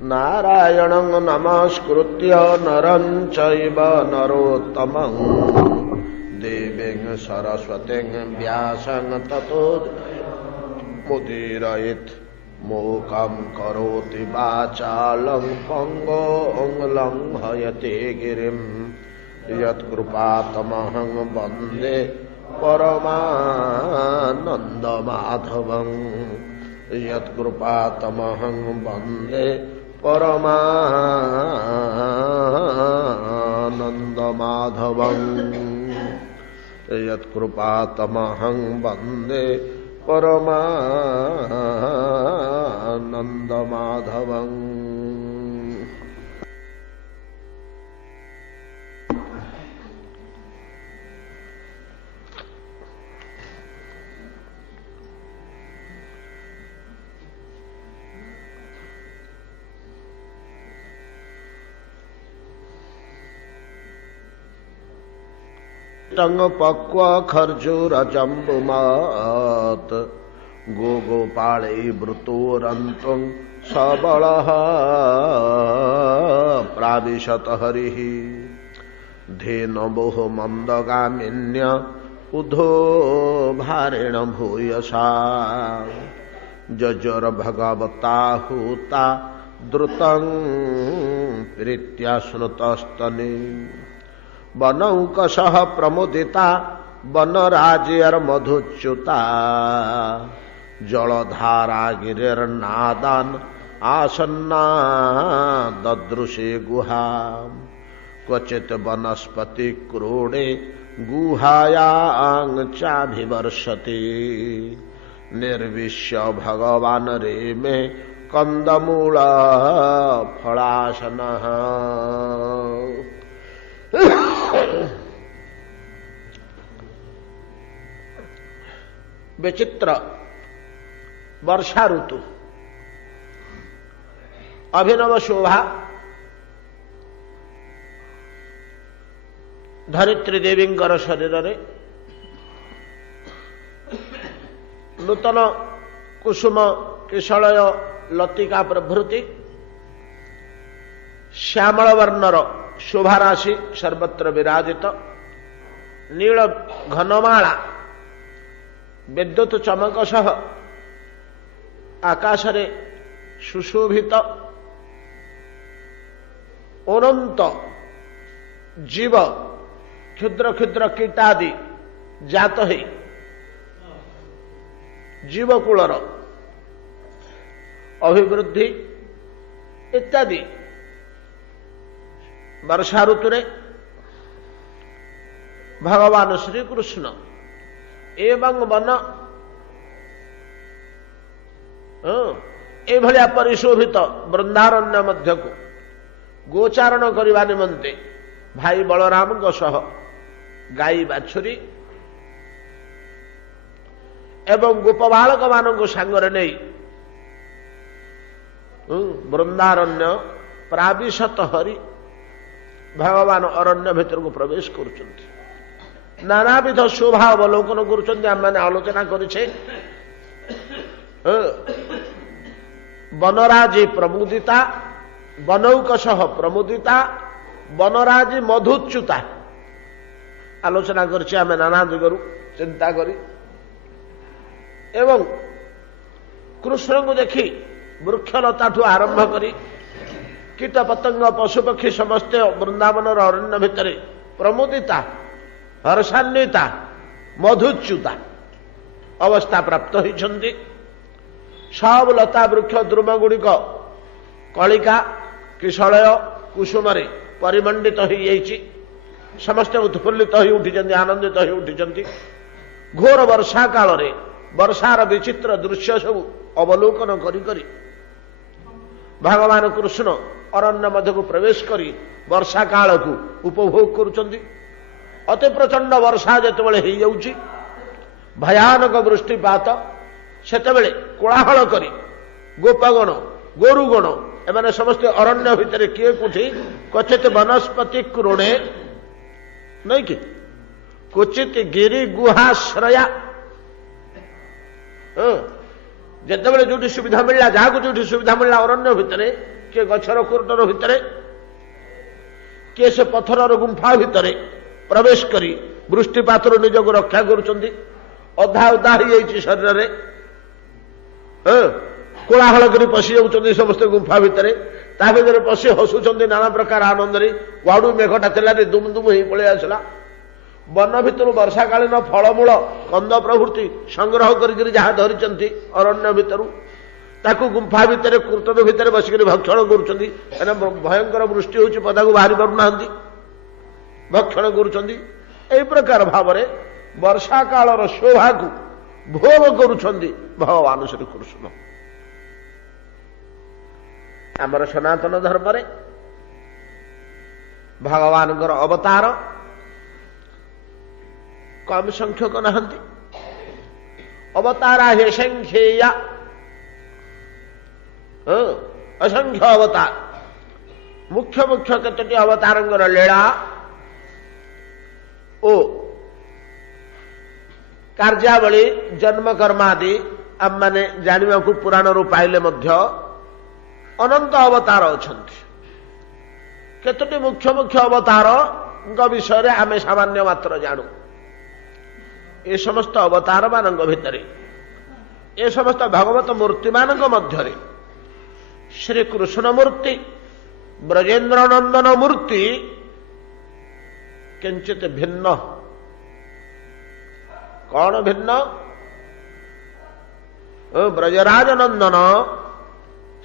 नारायणं नमस्कृत्य नरं चैव नरोत्तमं देवीं सरस्वतीं व्यासं ततो मुदीरयेत् मूकं करोति वाचालं पङ्गुं लङ्घयते गिरिं यत्कृपातमहं वन्दे परमानन्दमाधवं यत्कृपातमहं वन्दे परमानन्दमाधवं यत्कृपातमहं वन्दे परमानन्दमाधवं। टंग पक्व खर्जूर जम्बुमात् गोपाले वृतोरन्तुं सबलः प्राविशत हरिः धेनवोः मन्दगामिन्य उधो भारेण भूयसा जजर भगवता हूता द्रुतं प्रीत्या श्रुतस्तने बनौकशः प्रमुदिता बनराजेर मधुच्युता जलधारा गिरिर्नादान् आसन्ना ददृशे गुहा क्वचित् वनस्पति क्रोडे गुहायां चाभिवर्षति निर्विश्य भगवान् रेमे कंदमूल फलासनः। विचित्र वर्षा ऋतु अभिनव शोभा धरित्री देवींकर शरीर रे नूतन कुसुम किशलय लतिका प्रभृति श्यामल वर्णर शोभाराशि सर्वत्र विराजित नील घनमाला विद्युत चमक सह आकाशरे सुशोभित अनंत जीव क्षुद्र क्षुद्र कीटादि जात है जीवकूलर अभिवृद्धि इत्यादि वर्षा ऋतु भगवान श्री कृष्ण एवं वन एभलिया परिशोभित वृंदारण्य मध्य को गोचारण करने निमंते भाई बलराम सह गाई बाछुरी एवं गोपबालक मानक सांगरे नहीं वृंदारण्य प्राविशत हरि भगवान अरण्य भितर को प्रवेश करुचंती नानाविध शोभा अवलोकन करुचंती आम मैंने आलोचना करिछे। बनराजी प्रमुदिता बनौकशः प्रमुदिता बनराजी मधुच्युता आलोचना करिछे आम नाना दिगरु चिंता करी एवं कृष्ण को देखी वृक्षलता ठू आरंभ करी कीट पतंग पशुपक्षी समस्ते वृंदावन अरण्य भितर प्रमुदिता हर्षान्विता मधुच्युता अवस्था प्राप्त होती सब लता वृक्ष द्रुम गुड़िक कलिका किशलय कुसुम परिमंडित हो समस्ते उत्फुल्लित हो उठी आनंदित हो उठी घोर वर्षा काल वर्षार विचित्र दृश्य सब अवलोकन करी भगवान कृष्ण अरण्य मध्य को प्रवेश करी वर्षा काल को उपभोग करुचंदी। अति प्रचंड वर्षा जेतेबेले हो जाउची भयानक वृष्टिपात सेतेबेले कोलाहल करी गोपगण गोरुगण एमाने समस्त अरण्य भितर किए कोठी क्वचित वनस्पति क्रोणे नहीं कि क्वचित गिरी गुहाश्रया ଯେତେବେଳେ ଯୋଉଠି ସୁବିଧା ମିଳିଲା ଯାହାକୁ ଯୋଉଠି ସୁବିଧା ମିଳିଲା ଅରଣ୍ୟ ଭିତରେ किए गछर कुरुटर भितर किए से पथर गुंफा भितर प्रवेश करी वृष्टिपात निज को रक्षा करुंच अधा उदा हो शरीर कोलाहल कर पशि जाऊँ समस्ते गुंफा भितर ता भर पशि हसुंच नाना प्रकार आनंद वाड़ू मेघटा चला दुम दुम हो पलि आसला वन भितर वर्षा कालीन फलमूल कंद प्रभृति संग्रह कर जहाँ धरी अरण्य भितर ताकू गुंफा भितर कुर्तन भितर बसिक भक्षण कर भयंकर वृष्टि होची पदा को बाहरी पारुना भक्षण कर प्रकार भाव वर्षा कालर शोभा को भोग करुंच भगवान श्री कृष्ण आमर सनातन धर्म भगवान अवतार कम संख्यक नहंती अवतारा हे संख्येय असंख्य अवतार मुख्य मुख्य केतोटी अवतार लीला ओ कार्यावली जन्म कर्मादि आम मैंने जाना पुराण रू पाइले अनंत अवतार अछंती केतोटी मुख्य मुख्य अवतार विषय आम सामान्य मात्र जानू ए समस्त अवतार मान भितर ए समस्त भगवत मूर्ति मान मध्य श्री कृष्ण मूर्ति ब्रजेन्द्र नंदन मूर्ति किंचित भिन्न कौन भिन्न ब्रजराज नंदन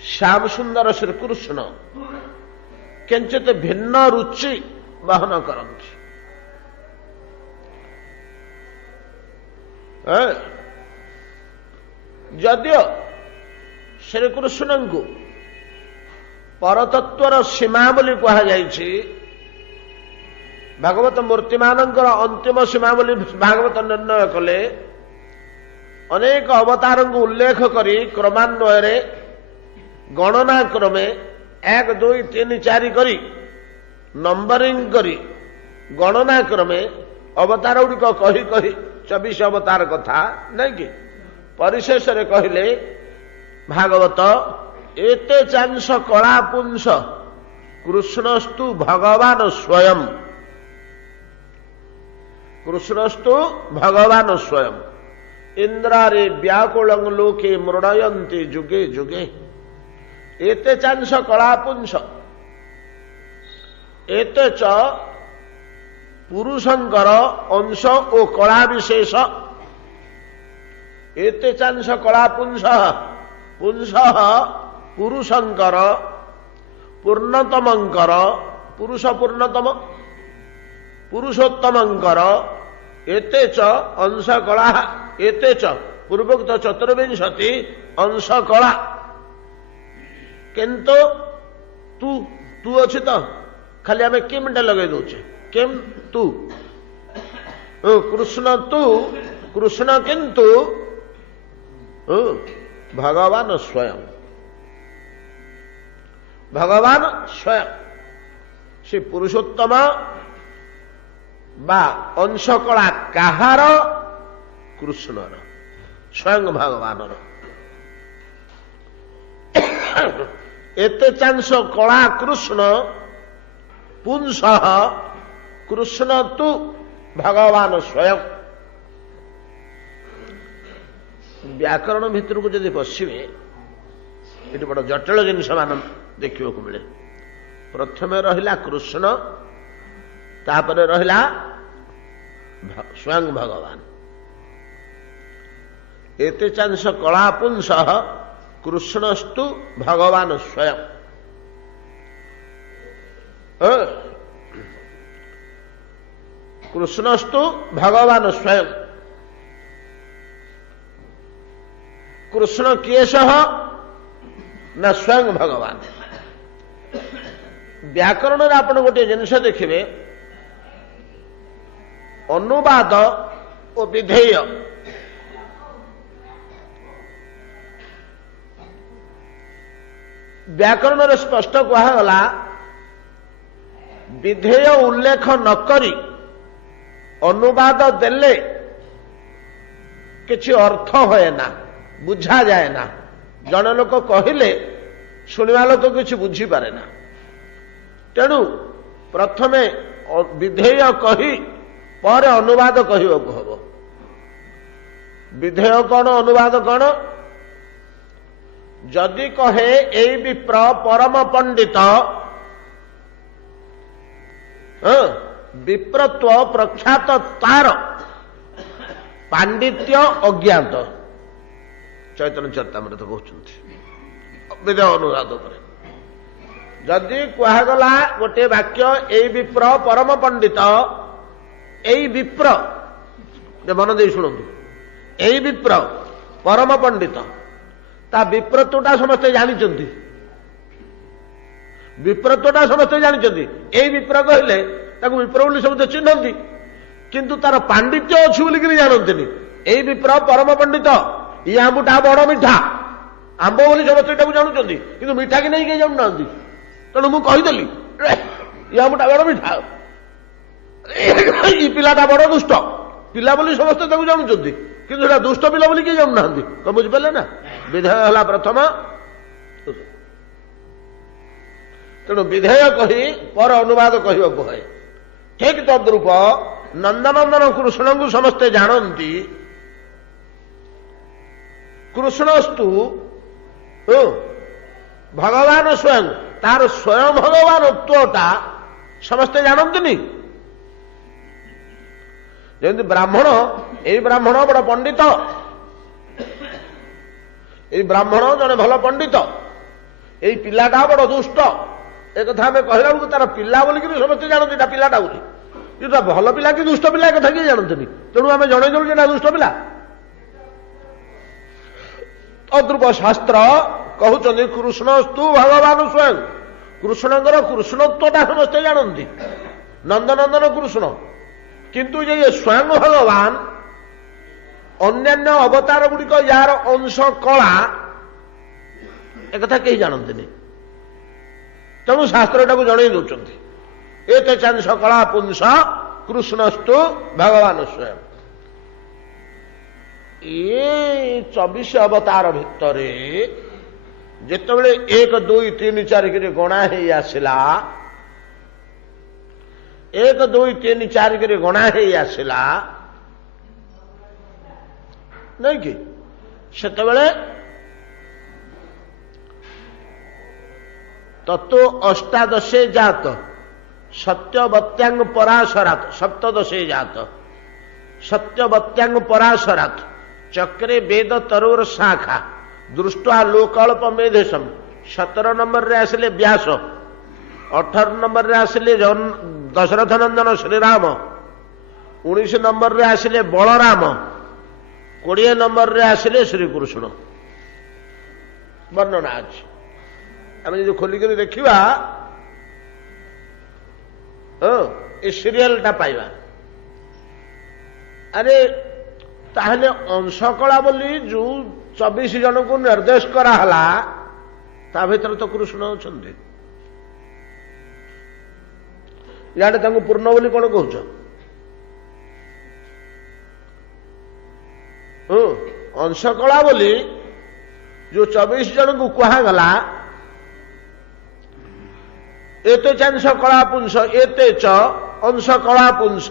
श्याम सुंदर श्रीकृष्ण किंचित भिन्न रुचि वहन करती जदियो श्रीकृष्ण को परतत्वर सीमा बोली कहुई भागवत मूर्ति मानकर अंतिम सीमा बोली भागवत निर्णय कले अनेक अवतार को उल्लेख करी क्रमान्वय गणना क्रमे 1 2 3 4 करी नंबरिंग करी गणना क्रमे अवतार गुड़िक कही कही 24 अवतार कथा नहीं कि परिशेष कहले भागवत एते चांस कला पुंस कृष्णस्तु भगवान स्वयं कृष्णस्तु भगवान स्वयं इंद्रारे व्याकुलं लोके मृडयन्ति जुगे जुगे एते चांस कला पुंस एते च पुरुषंकर अंश ओ कला विशेष एते चांस कला पुंस पुंस पुरुषंकर पूर्णतमंकर पुरुष पूर्णतम पुरुषोत्तमंकर एते च अंश कला एते च पूर्वोक्त 24 अंश कला किंतु तू तू अच्छी तो खाली आम किमटा लगे दौचे किम तू कृष्ण तू कृष्ण किंतु भगवान स्वयं भगवान स्वयं से पुरुषोत्तम बा अंश कला कहार कृष्णर स्वयं भगवान एते चांस कला कृष्ण पुंस कृष्ण तु भगवान स्वयं व्याकरण भितर को जब पशिवे ये बड़ जटिल जिनस मान देखा मिले प्रथम रहा कृष्ण तापर रहा स्वयं भगवान एते चांस कला पुंस कृष्णस्तु भगवान स्वयं कृष्णस्तु भगवान स्वयं कृष्ण किएश ना स्वयं भगवान व्याकरण आप गोटे जिनस देखिए अनुवाद और विधेय व्याकरण स्पष्ट कहगला विधेय उल्लेख नकरी अनुवाद देले किछि अर्थ होए ना बुझा जाए ना जन लोक कहले ଶୁଣିବା ଲୋକ କିଛି ବୁଝିପାରେ ନା। ତେଣୁ ପ୍ରଥମେ ବିଧେୟ କହି ପରେ ଅନୁବାଦ କହିବାକୁ ହବ। ବିଧେୟ କଣ, ଅନୁବାଦ କଣ? ଯଦି କହେ ଏଇ ବିପ୍ର ପରମ ପଣ୍ଡିତ, ବିପ୍ରତ୍ୱ ପ୍ରଖ୍ୟାତ ତାର ପାଣ୍ଡିତ୍ୟ ଅଜ୍ଞାତ, ଚୈତନ୍ୟ ଚରିତାମୃତ କହୁଛନ୍ତି ବିଧେୟ ଅନୁବାଦ ଉପରେ। ଯଦି କୁହାଗଲା ଗୋଟିଏ ବାକ୍ୟ ଏଇ ବିପ୍ର ପରମ ପଣ୍ଡିତ, ଏଇ ବିପ୍ର, ମନ ଦେଇ ଶୁଣନ୍ତୁ, ଏଇ ବିପ୍ର ପରମ ପଣ୍ଡିତ, ତା ବିପ୍ରତ୍ୱଟା ସମସ୍ତେ ଜାଣିଛନ୍ତି, ବିପ୍ରତ୍ୱଟା ସମସ୍ତେ ଜାଣିଛନ୍ତି। ଏଇ ବିପ୍ର କହିଲେ ତାକୁ ବିପ୍ର ବୋଲି ସମସ୍ତେ ଚିହ୍ନନ୍ତି, କିନ୍ତୁ ତାର ପାଣ୍ଡିତ୍ୟ ଅଛି ବୋଲିକିରି ଜାଣନ୍ତିନି। ଏଇ ବିପ୍ର ପରମ ପଣ୍ଡିତ, ଇଏ ଆମ୍ବଟା ବଡ ମିଠା, ଆମ୍ବ ବୋଲି ସମସ୍ତେ ଏଟାକୁ ଜାଣୁଛନ୍ତି, କିନ୍ତୁ ମିଠା କି ନେଇ କେହି ଜାଣୁନାହାନ୍ତି। ତେଣୁ ମୁଁ କହିଦେଲି ଇଏ ଆମ୍ବଟା ବଡ ମିଠା, ଏଇ ପିଲାଟା ବଡ ଦୁଷ୍ଟ, ପିଲା ବୋଲି ସମସ୍ତେ ତାକୁ ଜାଣୁଛନ୍ତି, କିନ୍ତୁ ସେଟା ଦୁଷ୍ଟ ପିଲା ବୋଲି କେହି ଜାଣୁନାହାନ୍ତି। କଣ ବୁଝିପାରିଲେ ନା? ବିଧେୟ ହେଲା ପ୍ରଥମ। ତେଣୁ ବିଧେୟ କହି ପର ଅନୁବାଦ କହିବାକୁ ହୁଏ। ଠିକ ତଦ୍ରୂପ ନନ୍ଦନନ୍ଦନ କୃଷ୍ଣଙ୍କୁ ସମସ୍ତେ ଜାଣନ୍ତି। କୃଷ୍ଣସ୍ତୁ ଭଗବାନ ସ୍ୱୟଂ, ତାର ସ୍ୱୟଂ ଭଗବାନତ୍ୱଟା ସମସ୍ତେ ଜାଣନ୍ତିନି। ଯେମିତି ବ୍ରାହ୍ମଣ, ଏଇ ବ୍ରାହ୍ମଣ ବଡ ପଣ୍ଡିତ, ଏଇ ବ୍ରାହ୍ମଣ ଜଣେ ଭଲ ପଣ୍ଡିତ, ଏଇ ପିଲାଟା ବଡ ଦୁଷ୍ଟ, ଏ କଥା ଆମେ କହିଲା ବେଳକୁ ତାର ପିଲା ବୋଲିକିରି ସମସ୍ତେ ଜାଣନ୍ତି ଏଟା ପିଲାଟା ବୋଲି, କିନ୍ତୁ ଭଲ ପିଲା କି ଦୁଷ୍ଟ ପିଲା ଏ କଥା କିଏ ଜାଣନ୍ତିନି। ତେଣୁ ଆମେ ଜଣେଇ ଦେଲୁ ଯେ ଏଟା ଦୁଷ୍ଟ ପିଲା। ତଦ୍ରୂପ ଶାସ୍ତ୍ର କହୁଛନ୍ତି କୃଷ୍ଣସ୍ତୁ ଭଗବାନ ସ୍ୱୟଂ, କୃଷ୍ଣଙ୍କର କୃଷ୍ଣତ୍ୱଟା ସମସ୍ତେ ଜାଣନ୍ତି, ନନ୍ଦନନ୍ଦନ କୃଷ୍ଣ। କିନ୍ତୁ ଯେ ସ୍ୱୟଂ ଭଗବାନ, ଅନ୍ୟାନ୍ୟ ଅବତାର ଗୁଡ଼ିକ ଯାହାର ଅଂଶ କଳା, ଏକଥା କେହି ଜାଣନ୍ତିନି। ତେଣୁ ଶାସ୍ତ୍ର ଏଟାକୁ ଜଣେଇ ଦେଉଛନ୍ତି, ଏତେ ଚାଂଶ କଳା ପୁଂସ କୃଷ୍ଣସ୍ତୁ ଭଗବାନ ସ୍ୱୟଂ। ଏ 24 ଅବତାର ଭିତରେ ଯେତେବେଳେ 1 2 3 4 କରି ଗଣା ହେଇ ଆସିଲା, 1 2 3 4 କରି ଗଣା ହେଇ ଆସିଲା ନାଇଁ କି, ସେତେବେଳେ ତତ୍ଵ ଅଷ୍ଟାଦଶେ ଜାତ ସତ୍ୟବତ୍ୟାଙ୍ଗ ପରାଶରାତ, ସପ୍ତଦଶେ ଜାତ ସତ୍ୟବତ୍ୟାଙ୍ଗ ପରାଶରାତ ଚକ୍ରେ ବେଦ ତରୁର ଶାଖା ଦୃଷ୍ଟା ଲୋକଳ୍ପ ମେଧେଶମ। 17 ନମ୍ବରରେ ଆସିଲେ ବ୍ୟାସ, 18 ନମ୍ବରରେ ଆସିଲେ ଦଶରଥ ନନ୍ଦନ ଶ୍ରୀରାମ, 19 ନମ୍ବରରେ ଆସିଲେ ବଳରାମ, 20 ନମ୍ବରରେ ଆସିଲେ ଶ୍ରୀକୃଷ୍ଣ। ବର୍ଣ୍ଣନା ଅଛି, ଆମେ ଯଦି ଖୋଲିକରି ଦେଖିବା ଏ ସିରିଏଲଟା ପାଇବା। ଆରେ ତାହେଲେ ଅଂଶକଳା ବୋଲି ଯୋଉ 24 ଜଣଙ୍କୁ ନିର୍ଦ୍ଦେଶ କରାହେଲା, ତା ଭିତରେ ତ କୃଷ୍ଣ ଅଛନ୍ତି। ଇଆଡେ ତାଙ୍କୁ ପୂର୍ଣ୍ଣ ବୋଲି କଣ କହୁଛ? ଅଂଶକଳା ବୋଲି ଯୋଉ 24 ଜଣଙ୍କୁ କୁହାଗଲା, ଏତେ ଚାଂଶ କଳା ପୁଂସ ଏତେ ଚ ଅଂଶ କଳା ପୁଂସ,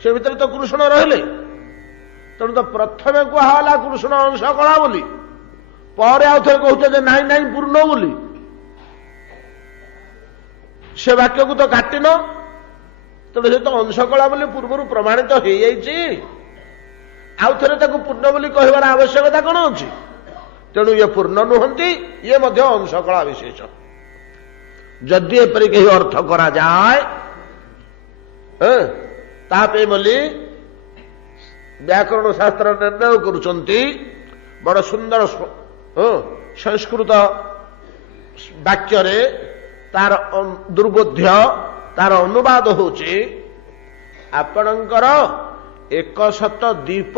ସେ ଭିତରେ ତ କୃଷ୍ଣ ରହିଲେ। ତେଣୁ ତ ପ୍ରଥମେ କୁହାଗଲା କୃଷ୍ଣ ଅଂଶ କଳା ବୋଲି, ପରେ ଆଉ ଥରେ କହୁଛ ଯେ ନାଇଁ ନାଇଁ ପୂର୍ଣ୍ଣ ବୋଲି। ସେ ବାକ୍ୟକୁ ତ କାଟିନ, ତେଣୁ ସେ ତ ଅଂଶ କଳା ବୋଲି ପୂର୍ବରୁ ପ୍ରମାଣିତ ହେଇଯାଇଛି, ଆଉ ଥରେ ତାକୁ ପୂର୍ଣ୍ଣ ବୋଲି କହିବାର ଆବଶ୍ୟକତା କଣ ଅଛି? ତେଣୁ ଇଏ ପୂର୍ଣ୍ଣ ନୁହନ୍ତି, ଇଏ ମଧ୍ୟ ଅଂଶ କଳା ବିଶେଷ। ଯଦି ଏପରି କେହି ଅର୍ଥ କରାଯାଏ, ତା ପାଇଁ ବୋଲି ବ୍ୟାକରଣ ଶାସ୍ତ୍ର ନିର୍ଣ୍ଣୟ କରୁଛନ୍ତି। ବଡ ସୁନ୍ଦର ସଂସ୍କୃତ ବାକ୍ୟରେ ତାର ଦୁର୍ବୋଧ୍ୟ, ତାର ଅନୁବାଦ ହଉଛି, ଆପଣଙ୍କର 100 ଦୀପ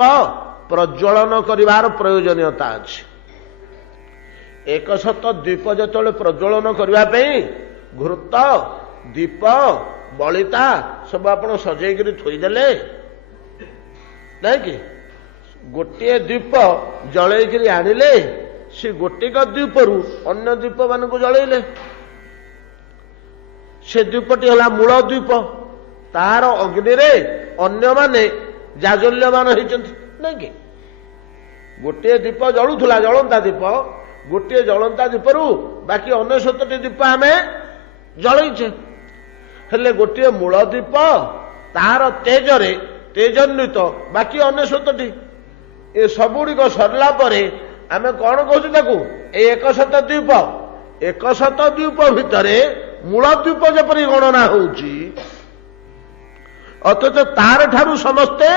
ପ୍ରଜ୍ୱଳନ କରିବାର ପ୍ରୟୋଜନୀୟତା ଅଛି। 100 ଦୀପ ଯେତେବେଳେ ପ୍ରଜ୍ୱଳନ କରିବା ପାଇଁ ଘୃତ, ଦୀପ, ବଳିତା ସବୁ ଆପଣ ସଜେଇକିରି ଥୋଇଦେଲେ, ନାଇଁ କି, ଗୋଟିଏ ଦୀପ ଜଳେଇକିରି ଆଣିଲେ, ସେ ଗୋଟିକ ଦ୍ୱୀପରୁ ଅନ୍ୟ ଦ୍ୱୀପ ମାନଙ୍କୁ ଜଳେଇଲେ। ସେ ଦ୍ୱୀପଟି ହେଲା ମୂଳ ଦ୍ୱୀପ। ତାର ଅଗ୍ନିରେ ଅନ୍ୟମାନେ ଜାଜଲ୍ୟମାନ ହେଇଛନ୍ତି ନାଇଁ କି? ଗୋଟିଏ ଦୀପ ଜଳୁଥିଲା, ଜଳନ୍ତା ଦୀପ, ଗୋଟିଏ ଜଳନ୍ତା ଦୀପରୁ ବାକି 69ଟି ଦୀପ ଆମେ ଜଳେଇଛେ। ହେଲେ ଗୋଟିଏ ମୂଳ ଦୀପ ତାର ତେଜରେ ତେଜାନ୍ୱିତ, ବାକି 69ଟି। ଏ ସବୁଗୁଡ଼ିକ ସରିଲା ପରେ ଆମେ କଣ କହୁଛୁ ତାକୁ? ଏଇ 100 ଦ୍ୱୀପ। 100 ଦ୍ୱୀପ ଭିତରେ ମୂଳ ଦ୍ୱୀପ ଯେପରି ଗଣନା ହଉଛି, ଅଥଚ ତାର ଠାରୁ ସମସ୍ତେ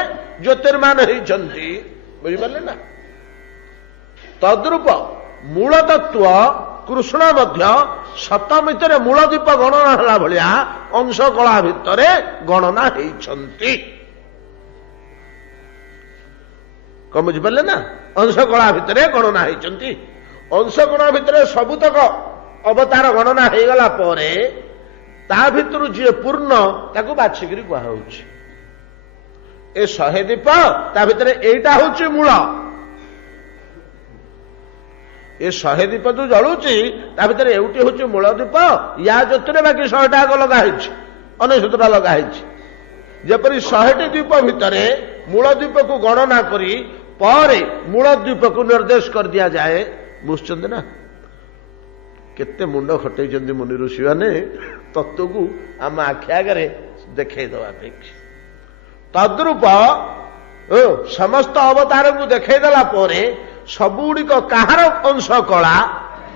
ଜ୍ୟୋତିର୍ମାନ ହେଇଛନ୍ତି। ବୁଝିପାରିଲେ ନା? ତଦ୍ରୂପ ମୂଳ ତତ୍ଵ କୃଷ୍ଣ ମଧ୍ୟ ଶତ ଭିତରେ ମୂଳ ଦ୍ୱୀପ ଗଣନା ହେଲା ଭଳିଆ ଅଂଶ କଳା ଭିତରେ ଗଣନା ହେଇଛନ୍ତି। କଣ ବୁଝିପାରିଲେ ନା? ଅଂଶ କଳା ଭିତରେ ଗଣନା ହେଇଛନ୍ତି। ଅଂଶ କଳା ଭିତରେ ସବୁତକ ଅବତାର ଗଣନା ହେଇଗଲା ପରେ ତା ଭିତରୁ ଯିଏ ପୂର୍ଣ୍ଣ ତାକୁ ବାଛିକିରି କୁହାଯାଉଛି। ଏ 100 ଦୀପ, ତା ଭିତରେ ଏଇଟା ହଉଛି ମୂଳ। ଏ 100 ଦୀପ ଯୋଉ ଜଳୁଛି ତା ଭିତରେ ଏଉଟି ହଉଛି ମୂଳ ଦୀପ। ୟା ଜ୍ୟୋତିରେ ବାକି 100ଟା ଆଗ ଲଗା ହେଇଛି, 69ଟା ଲଗା ହେଇଛି। ଯେପରି 100ଟି ଦୀପ ଭିତରେ ମୂଳ ଦୀପକୁ ଗଣନା କରି ପରେ ମୂଳ ଦୀପକୁ ନିର୍ଦ୍ଦେଶ କରିଦିଆଯାଏ। ବୁଝୁଛନ୍ତି ନା? କେତେ ମୁଣ୍ଡ ଖଟେଇଛନ୍ତି ମୁନି ଋଷିମାନେ ତତ୍ତ୍ୱକୁ ଆମ ଆଖି ଆଗରେ ଦେଖେଇଦବା ପାଇଁ। ତଦ୍ରୂପ ସମସ୍ତ ଅବତାରଙ୍କୁ ଦେଖେଇଦେଲା ପରେ ସବୁଗୁଡ଼ିକ କାହାର ଅଂଶ କଳା,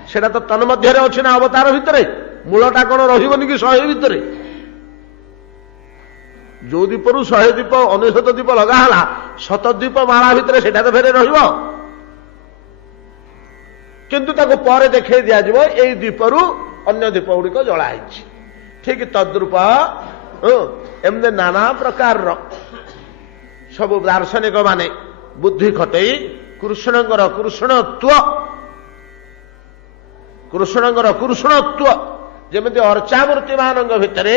ସେଟା ତ ତନ୍ମଧ୍ୟରେ ଅଛି ନା ଅବତାର ଭିତରେ। ମୂଳଟା କଣ ରହିବନି କି 100 ଭିତରେ? ଯୋଉ ଦୀପରୁ 100 ଦୀପ 69 ଦୀପ ଲଗା ହେଲା, 100 ଦୀପ ମାଳା ଭିତରେ ସେଟା ତ ଫେରେ ରହିବ। କିନ୍ତୁ ତାକୁ ପରେ ଦେଖେଇ ଦିଆଯିବ ଏଇ ଦୀପରୁ ଅନ୍ୟ ଦୀପ ଗୁଡ଼ିକ ଜଳା ହେଇଛି। ଠିକ ତଦ୍ରୂପ ଏମିତି ନାନା ପ୍ରକାରର ସବୁ ଦାର୍ଶନିକ ମାନେ ବୁଦ୍ଧି ଖଟେଇ କୃଷ୍ଣଙ୍କର କୃଷ୍ଣତ୍ୱ ଯେମିତି ଅର୍ଚ୍ଚାମୂର୍ତ୍ତି ମାନଙ୍କ ଭିତରେ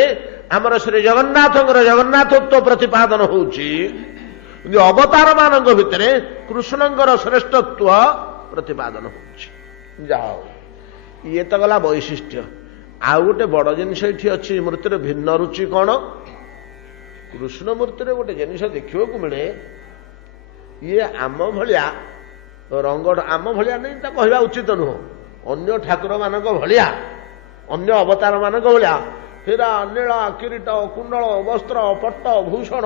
ଆମର ଶ୍ରୀ ଜଗନ୍ନାଥଙ୍କର ଜଗନ୍ନାଥତ୍ୱ ପ୍ରତିପାଦନ ହଉଛି, ଅବତାର ମାନଙ୍କ ଭିତରେ କୃଷ୍ଣଙ୍କର ଶ୍ରେଷ୍ଠତ୍ୱ ପ୍ରତିପାଦନ ହଉଛି। ଯାଅ, ଇଏ ତ ଗଲା ବୈଶିଷ୍ଟ୍ୟ। ଆଉ ଗୋଟେ ବଡ ଜିନିଷ ଏଠି ଅଛି ମୂର୍ତ୍ତିର ଭିନ୍ନ ରୁଚି କଣ? କୃଷ୍ଣ ମୂର୍ତ୍ତିରେ ଗୋଟେ ଜିନିଷ ଦେଖିବାକୁ ମିଳେ, ଇଏ ଆମ ଭଳିଆ ରଙ୍ଗ, ଆମ ଭଳିଆ ନେଇ ତା କହିବା ଉଚିତ ନୁହଁ, ଅନ୍ୟ ଠାକୁର ମାନଙ୍କ ଭଳିଆ, ଅନ୍ୟ ଅବତାର ମାନଙ୍କ ଭଳିଆ ହୀରା ନୀଳ କିରୀଟ କୁଣ୍ଡଳ ବସ୍ତ୍ର ପଟ୍ଟ ଭୂଷଣ,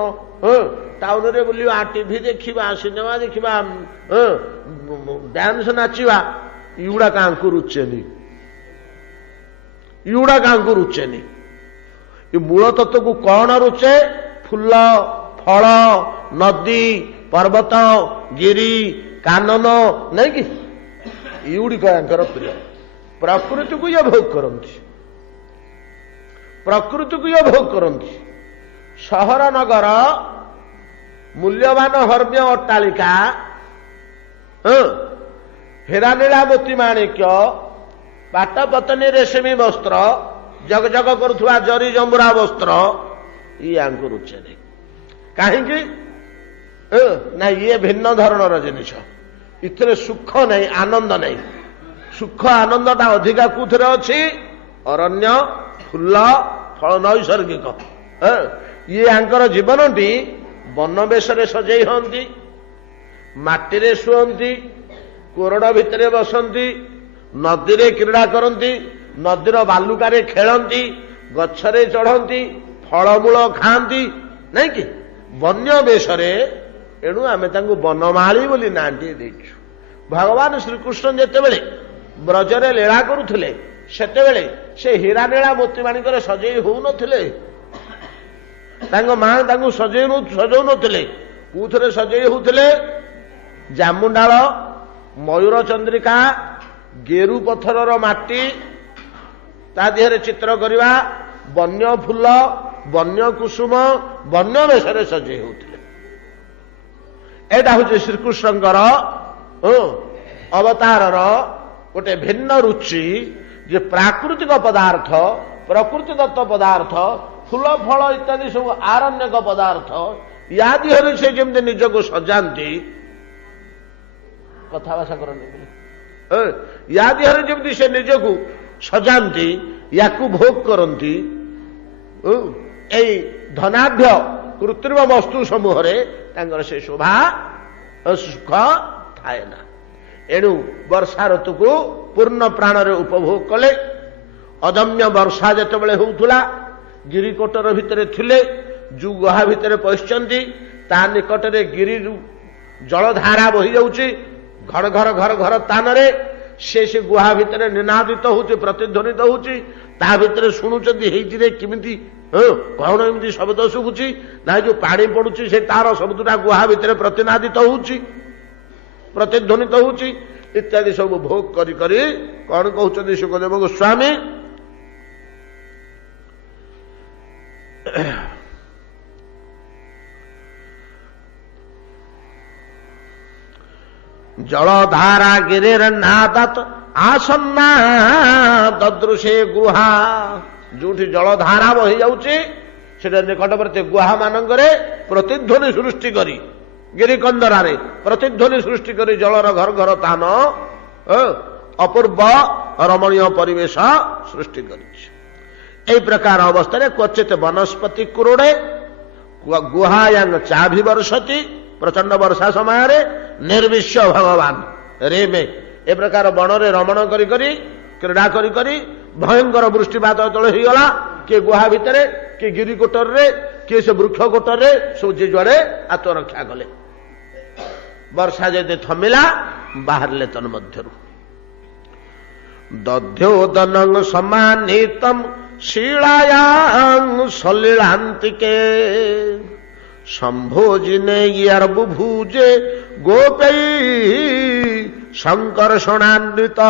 ଟାଉନରେ ବୁଲିବା, ଟିଭି ଦେଖିବା, ସିନେମା ଦେଖିବା, ଡ୍ୟାନ୍ସ ନାଚିବା, ଇଗୁଡା କାହାଙ୍କୁ ରୁଚେନି। ଏ ମୂଳ ତତ୍ତ୍ୱକୁ କଣ ରୁଚେ? ଫୁଲ, ଫଳ, ନଦୀ, ପର୍ବତ, ଗିରି, କାନନ, ନାଇଁ କି? ଏଗୁଡିକ ୟାଙ୍କର ପ୍ରିୟ। ପ୍ରକୃତିକୁ ଇଏ ଭୋଗ କରନ୍ତି। ସହର ନଗର, ମୂଲ୍ୟବାନ ହର୍ମ୍ୟ ଅଟ୍ଟାଳିକା, ହୀରାନୀଳା ମୋତି ମାଣିକ୍ୟ, ପାଟପତନୀ ରେଶମୀ ବସ୍ତ୍ର, ଜଗ ଜଗ କରୁଥିବା ଜରି ଜମ୍ବୁରା ବସ୍ତ୍ର, ୟାଙ୍କୁ ରୁଚେନି। କାହିଁକି ନା ଇଏ ଭିନ୍ନ ଧରଣର ଜିନିଷ। ଏଥିରେ ସୁଖ ନାହିଁ, ଆନନ୍ଦ ନାହିଁ। ସୁଖ ଆନନ୍ଦଟା ଅଧିକା କୋଉଥିରେ ଅଛି? ଅରଣ୍ୟ, ଫୁଲ, ଫଳ, ନୈସର୍ଗିକ। ଇଏ ୟାଙ୍କର ଜୀବନଟି ବନବେଶରେ ସଜେଇ ହୁଅନ୍ତି, ମାଟିରେ ଶୁଅନ୍ତି, କୋରଡ ଭିତରେ ବସନ୍ତି, ନଦୀରେ କ୍ରୀଡ଼ା କରନ୍ତି, ନଦୀର ବାଲୁକାରେ ଖେଳନ୍ତି, ଗଛରେ ଚଢନ୍ତି, ଫଳମୂଳ ଖାଆନ୍ତି, ନାଇଁ କି? ବନ୍ୟ ବେଶରେ। ଏଣୁ ଆମେ ତାଙ୍କୁ ବନମାଳୀ ବୋଲି ନାଁଟିଏ ଦେଇଛୁ। ଭଗବାନ ଶ୍ରୀକୃଷ୍ଣ ଯେତେବେଳେ ବ୍ରଜରେ ଲୀଳା କରୁଥିଲେ, ସେତେବେଳେ ସେ ହୀରାନୀଳା ମୋତିମାଣିକରେ ସଜେଇ ହଉନଥିଲେ। ତାଙ୍କ ମା ତାଙ୍କୁ ସଜଉ ନଥିଲେ। କୋଉଥିରେ ସଜେଇ ହଉଥିଲେ? ଜାମୁଣ୍ଡାଳ, ମୟୂର ଚନ୍ଦ୍ରିକା, ଗେରୁ ପଥରର ମାଟି, ତା ଦେହରେ ଚିତ୍ର କରିବା, ବନ୍ୟ ଫୁଲ, ବନ୍ୟ କୁସୁମ, ବନ୍ୟ ବେଶରେ ସଜେଇ ହଉଥିଲେ। ଏଇଟା ହଉଛି ଶ୍ରୀକୃଷ୍ଣଙ୍କର ଅବତାରର ଗୋଟେ ଭିନ୍ନ ରୁଚି, ଯେ ପ୍ରାକୃତିକ ପଦାର୍ଥ, ପ୍ରକୃତି ଦତ୍ତ ପଦାର୍ଥ, ଫୁଲ ଫଳ ଇତ୍ୟାଦି ସବୁ ଆରଣ୍ୟକ ପଦାର୍ଥ, ୟା ଦେହରେ ସେ ଯେମିତି ନିଜକୁ ସଜାନ୍ତି, କଥାଭାଷା କରନ୍ତି ୟା ଦେହରେ ଯେମିତି ସେ ନିଜକୁ ସଜାନ୍ତି, ୟାକୁ ଭୋଗ କରନ୍ତି। ଏଇ ଧନାଢ୍ୟ କୃତ୍ରିମ ବସ୍ତୁ ସମୂହରେ ତାଙ୍କର ସେ ଶୋଭା ସୁଖ ଥାଏ ନା। ଏଣୁ ବର୍ଷା ଋତୁକୁ ପୂର୍ଣ୍ଣ ପ୍ରାଣରେ ଉପଭୋଗ କଲେ। ଅଦମ୍ୟ ବର୍ଷା ଯେତେବେଳେ ହେଉଥିଲା, ଗିରିକୋଟର ଭିତରେ ଥିଲେ, ଯୋଉ ଗୁହା ଭିତରେ ପଶିଛନ୍ତି, ତା ନିକଟରେ ଗିରିରୁ ଜଳଧାରା ବହି ଯାଉଛି ଘର ଘର ଘର ଘର ସ୍ଥାନରେ। ସେ ଗୁହା ଭିତରେ ନିନାଦିତ ହଉଛି, ପ୍ରତିଧ୍ୱନିତ ହଉଛି। ତା ଭିତରେ ଶୁଣୁଛନ୍ତି ହେଇଥିରେ କେମିତି କଣ ଏମିତି ଶବ୍ଦ ଶୁଭୁଛି ନା, ଯୋଉ ପାଣି ପଡୁଛି ସେ ତାର ଶବ୍ଦଟା ଗୁହା ଭିତରେ ପ୍ରତିନାଦିତ ହଉଛି, ପ୍ରତିଧ୍ୱନିତ ହଉଛି ଇତ୍ୟାଦି ସବୁ ଭୋଗ କରି କରି କଣ କହୁଛନ୍ତି ଶୁକଦେବ ଗୋସ୍ୱାମୀ, ଜଳଧାରା ଗିରିର ନାଦାତ ଆସନ୍ନା ଦଦୃଶେ ଗୁହା। ଯୋଉଠି ଜଳଧାରା ବହି ଯାଉଛି ସେଟା ନିକଟବର୍ତ୍ତୀ ଗୁହା ମାନଙ୍କରେ ପ୍ରତିଧ୍ୱନି ସୃଷ୍ଟି କରି, ଗିରିକନ୍ଦରାରେ ପ୍ରତିଧ୍ୱନି ସୃଷ୍ଟି କରି ଜଳର ଘର ଘର ସ୍ଥାନ ଅପୂର୍ବ ରମଣୀୟ ପରିବେଶ ସୃଷ୍ଟି କରିଛି। এই ପ୍ରକାର ଅବସ୍ଥାରେ କ୍ୱଚିତ ବନସ୍ପତି କୁରୁଡ଼େ ଗୁହାୟାଙ୍ଗ ଚାଭି ବର୍ଷତି। ପ୍ରଚଣ୍ଡ ବର୍ଷା ସମୟରେ ନିର୍ବିଶ୍ଵ ଭଗବାନ ରେମେ ଏ ପ୍ରକାର ବଣରେ ରମଣ କରି କରି କ୍ରୀଡ଼ା କରି କରି ଭୟଙ୍କର ବୃଷ୍ଟିପାତ ଯେତେବେଳେ ହେଇଗଲା, କିଏ ଗୁହା ଭିତରେ, କିଏ ଗିରିକୋଟରରେ, କିଏ ସେ ବୃକ୍ଷ କୋଟରରେ, ସବୁ ଯେ ଯୁଆଡ଼େ ଆତ୍ମରକ୍ଷା କଲେ। ବର୍ଷା ଯଦି ଥମିଲା, ବାହାରିଲେ ତନ୍ମଧ୍ୟରୁ ଦଧ୍ୟୋଦନଂ ସମାନିତଂ ଶିଳାୟାଂ ସଲିଳାନ୍ତିକେ ସମ୍ଭୋଜିନେ ୟର୍ବୁଭୁଜେ ଗୋପୈ ସଂକର୍ଷଣାନ୍ବିତ।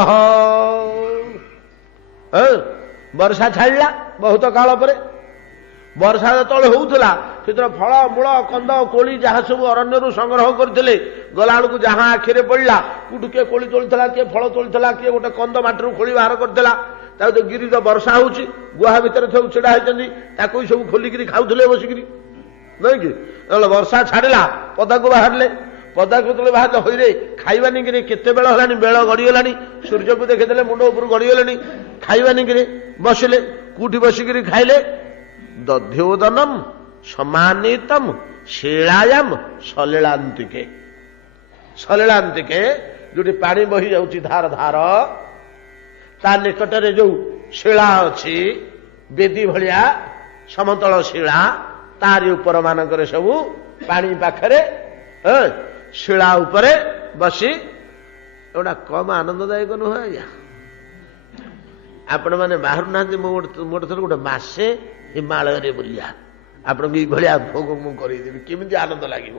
ବର୍ଷା ଛାଡ଼ିଲା ବହୁତ କାଳ ପରେ। ବର୍ଷା ଯେତେବେଳେ ହଉଥିଲା, ସେଥିରେ ଫଳ ମୂଳ କନ୍ଦ କୋଳି ଯାହା ସବୁ ଅରଣ୍ୟରୁ ସଂଗ୍ରହ କରିଥିଲେ, ଗଲାବେଳକୁ ଯାହା ଆଖିରେ ପଡ଼ିଲା, କୋଉଠୁ କିଏ କୋଳି ତୋଳିଥିଲା, କିଏ ଫଳ ତୋଳିଥିଲା, କିଏ ଗୋଟେ କନ୍ଦ ମାଟିରୁ ଖୋଳି ବାହାର କରିଥିଲା। ତାକୁ ତ ଗିରିର ବର୍ଷା ହଉଛି, ଗୁହା ଭିତରେ ସବୁ ଛିଡ଼ା ହେଇଛନ୍ତି, ତାକୁ ସବୁ ଖୋଲିକିରି ଖାଉଥିଲେ ବସିକିରି, ନାଇଁ କି? ବର୍ଷା ଛାଡ଼ିଲା, ପଦାକୁ ବାହାରିଲେ। ପଦାକୁ ଯେତେବେଳେ ବାହାରିଲେ, ହଇରେ ଖାଇବାନି କିରି, କେତେ ବେଳ ହେଲାଣି, ବେଳ ଗଡ଼ିଗଲାଣି, ସୂର୍ଯ୍ୟକୁ ଦେଖିଦେଲେ ମୁଣ୍ଡ ଉପରୁ ଗଡ଼ିଗଲେଣି, ଖାଇବାନି କିରି ବସିଲେ। କୋଉଠି ବସିକିରି ଖାଇଲେ? ଦଧ୍ୟୋଦନମ ସମାନିତମ ଶିଳାୟାମ ସଲିଳାନ୍ତିକେ। ସଲିଳାନ୍ତିକେ ଯୋଉଠି ପାଣି ବହି ଯାଉଛି ଧାର ଧାର, ତା ନିକଟରେ ଯୋଉ ଶିଳା ଅଛି, ବେଦୀ ଭଳିଆ ସମତଳ ଶିଳା, ତାରି ଉପର ମାନଙ୍କରେ ସବୁ ପାଣି ପାଖରେ ଶିଳା ଉପରେ ବସି, ଏଗୁଡ଼ା କମ ଆନନ୍ଦଦାୟକ ନୁହେଁ ଆଜ୍ଞା? ଆପଣମାନେ ବାହାରୁନାହାନ୍ତି, ମୁଁ ଗୋଟେ ଥର ଗୋଟେ ମାସେ ହିମାଳୟରେ ବୁଲିଆ, ଆପଣଙ୍କୁ ଏଇଭଳିଆ ଭୋଗ ମୁଁ କରେଇଦେବି, କେମିତି ଆନନ୍ଦ ଲାଗିବ।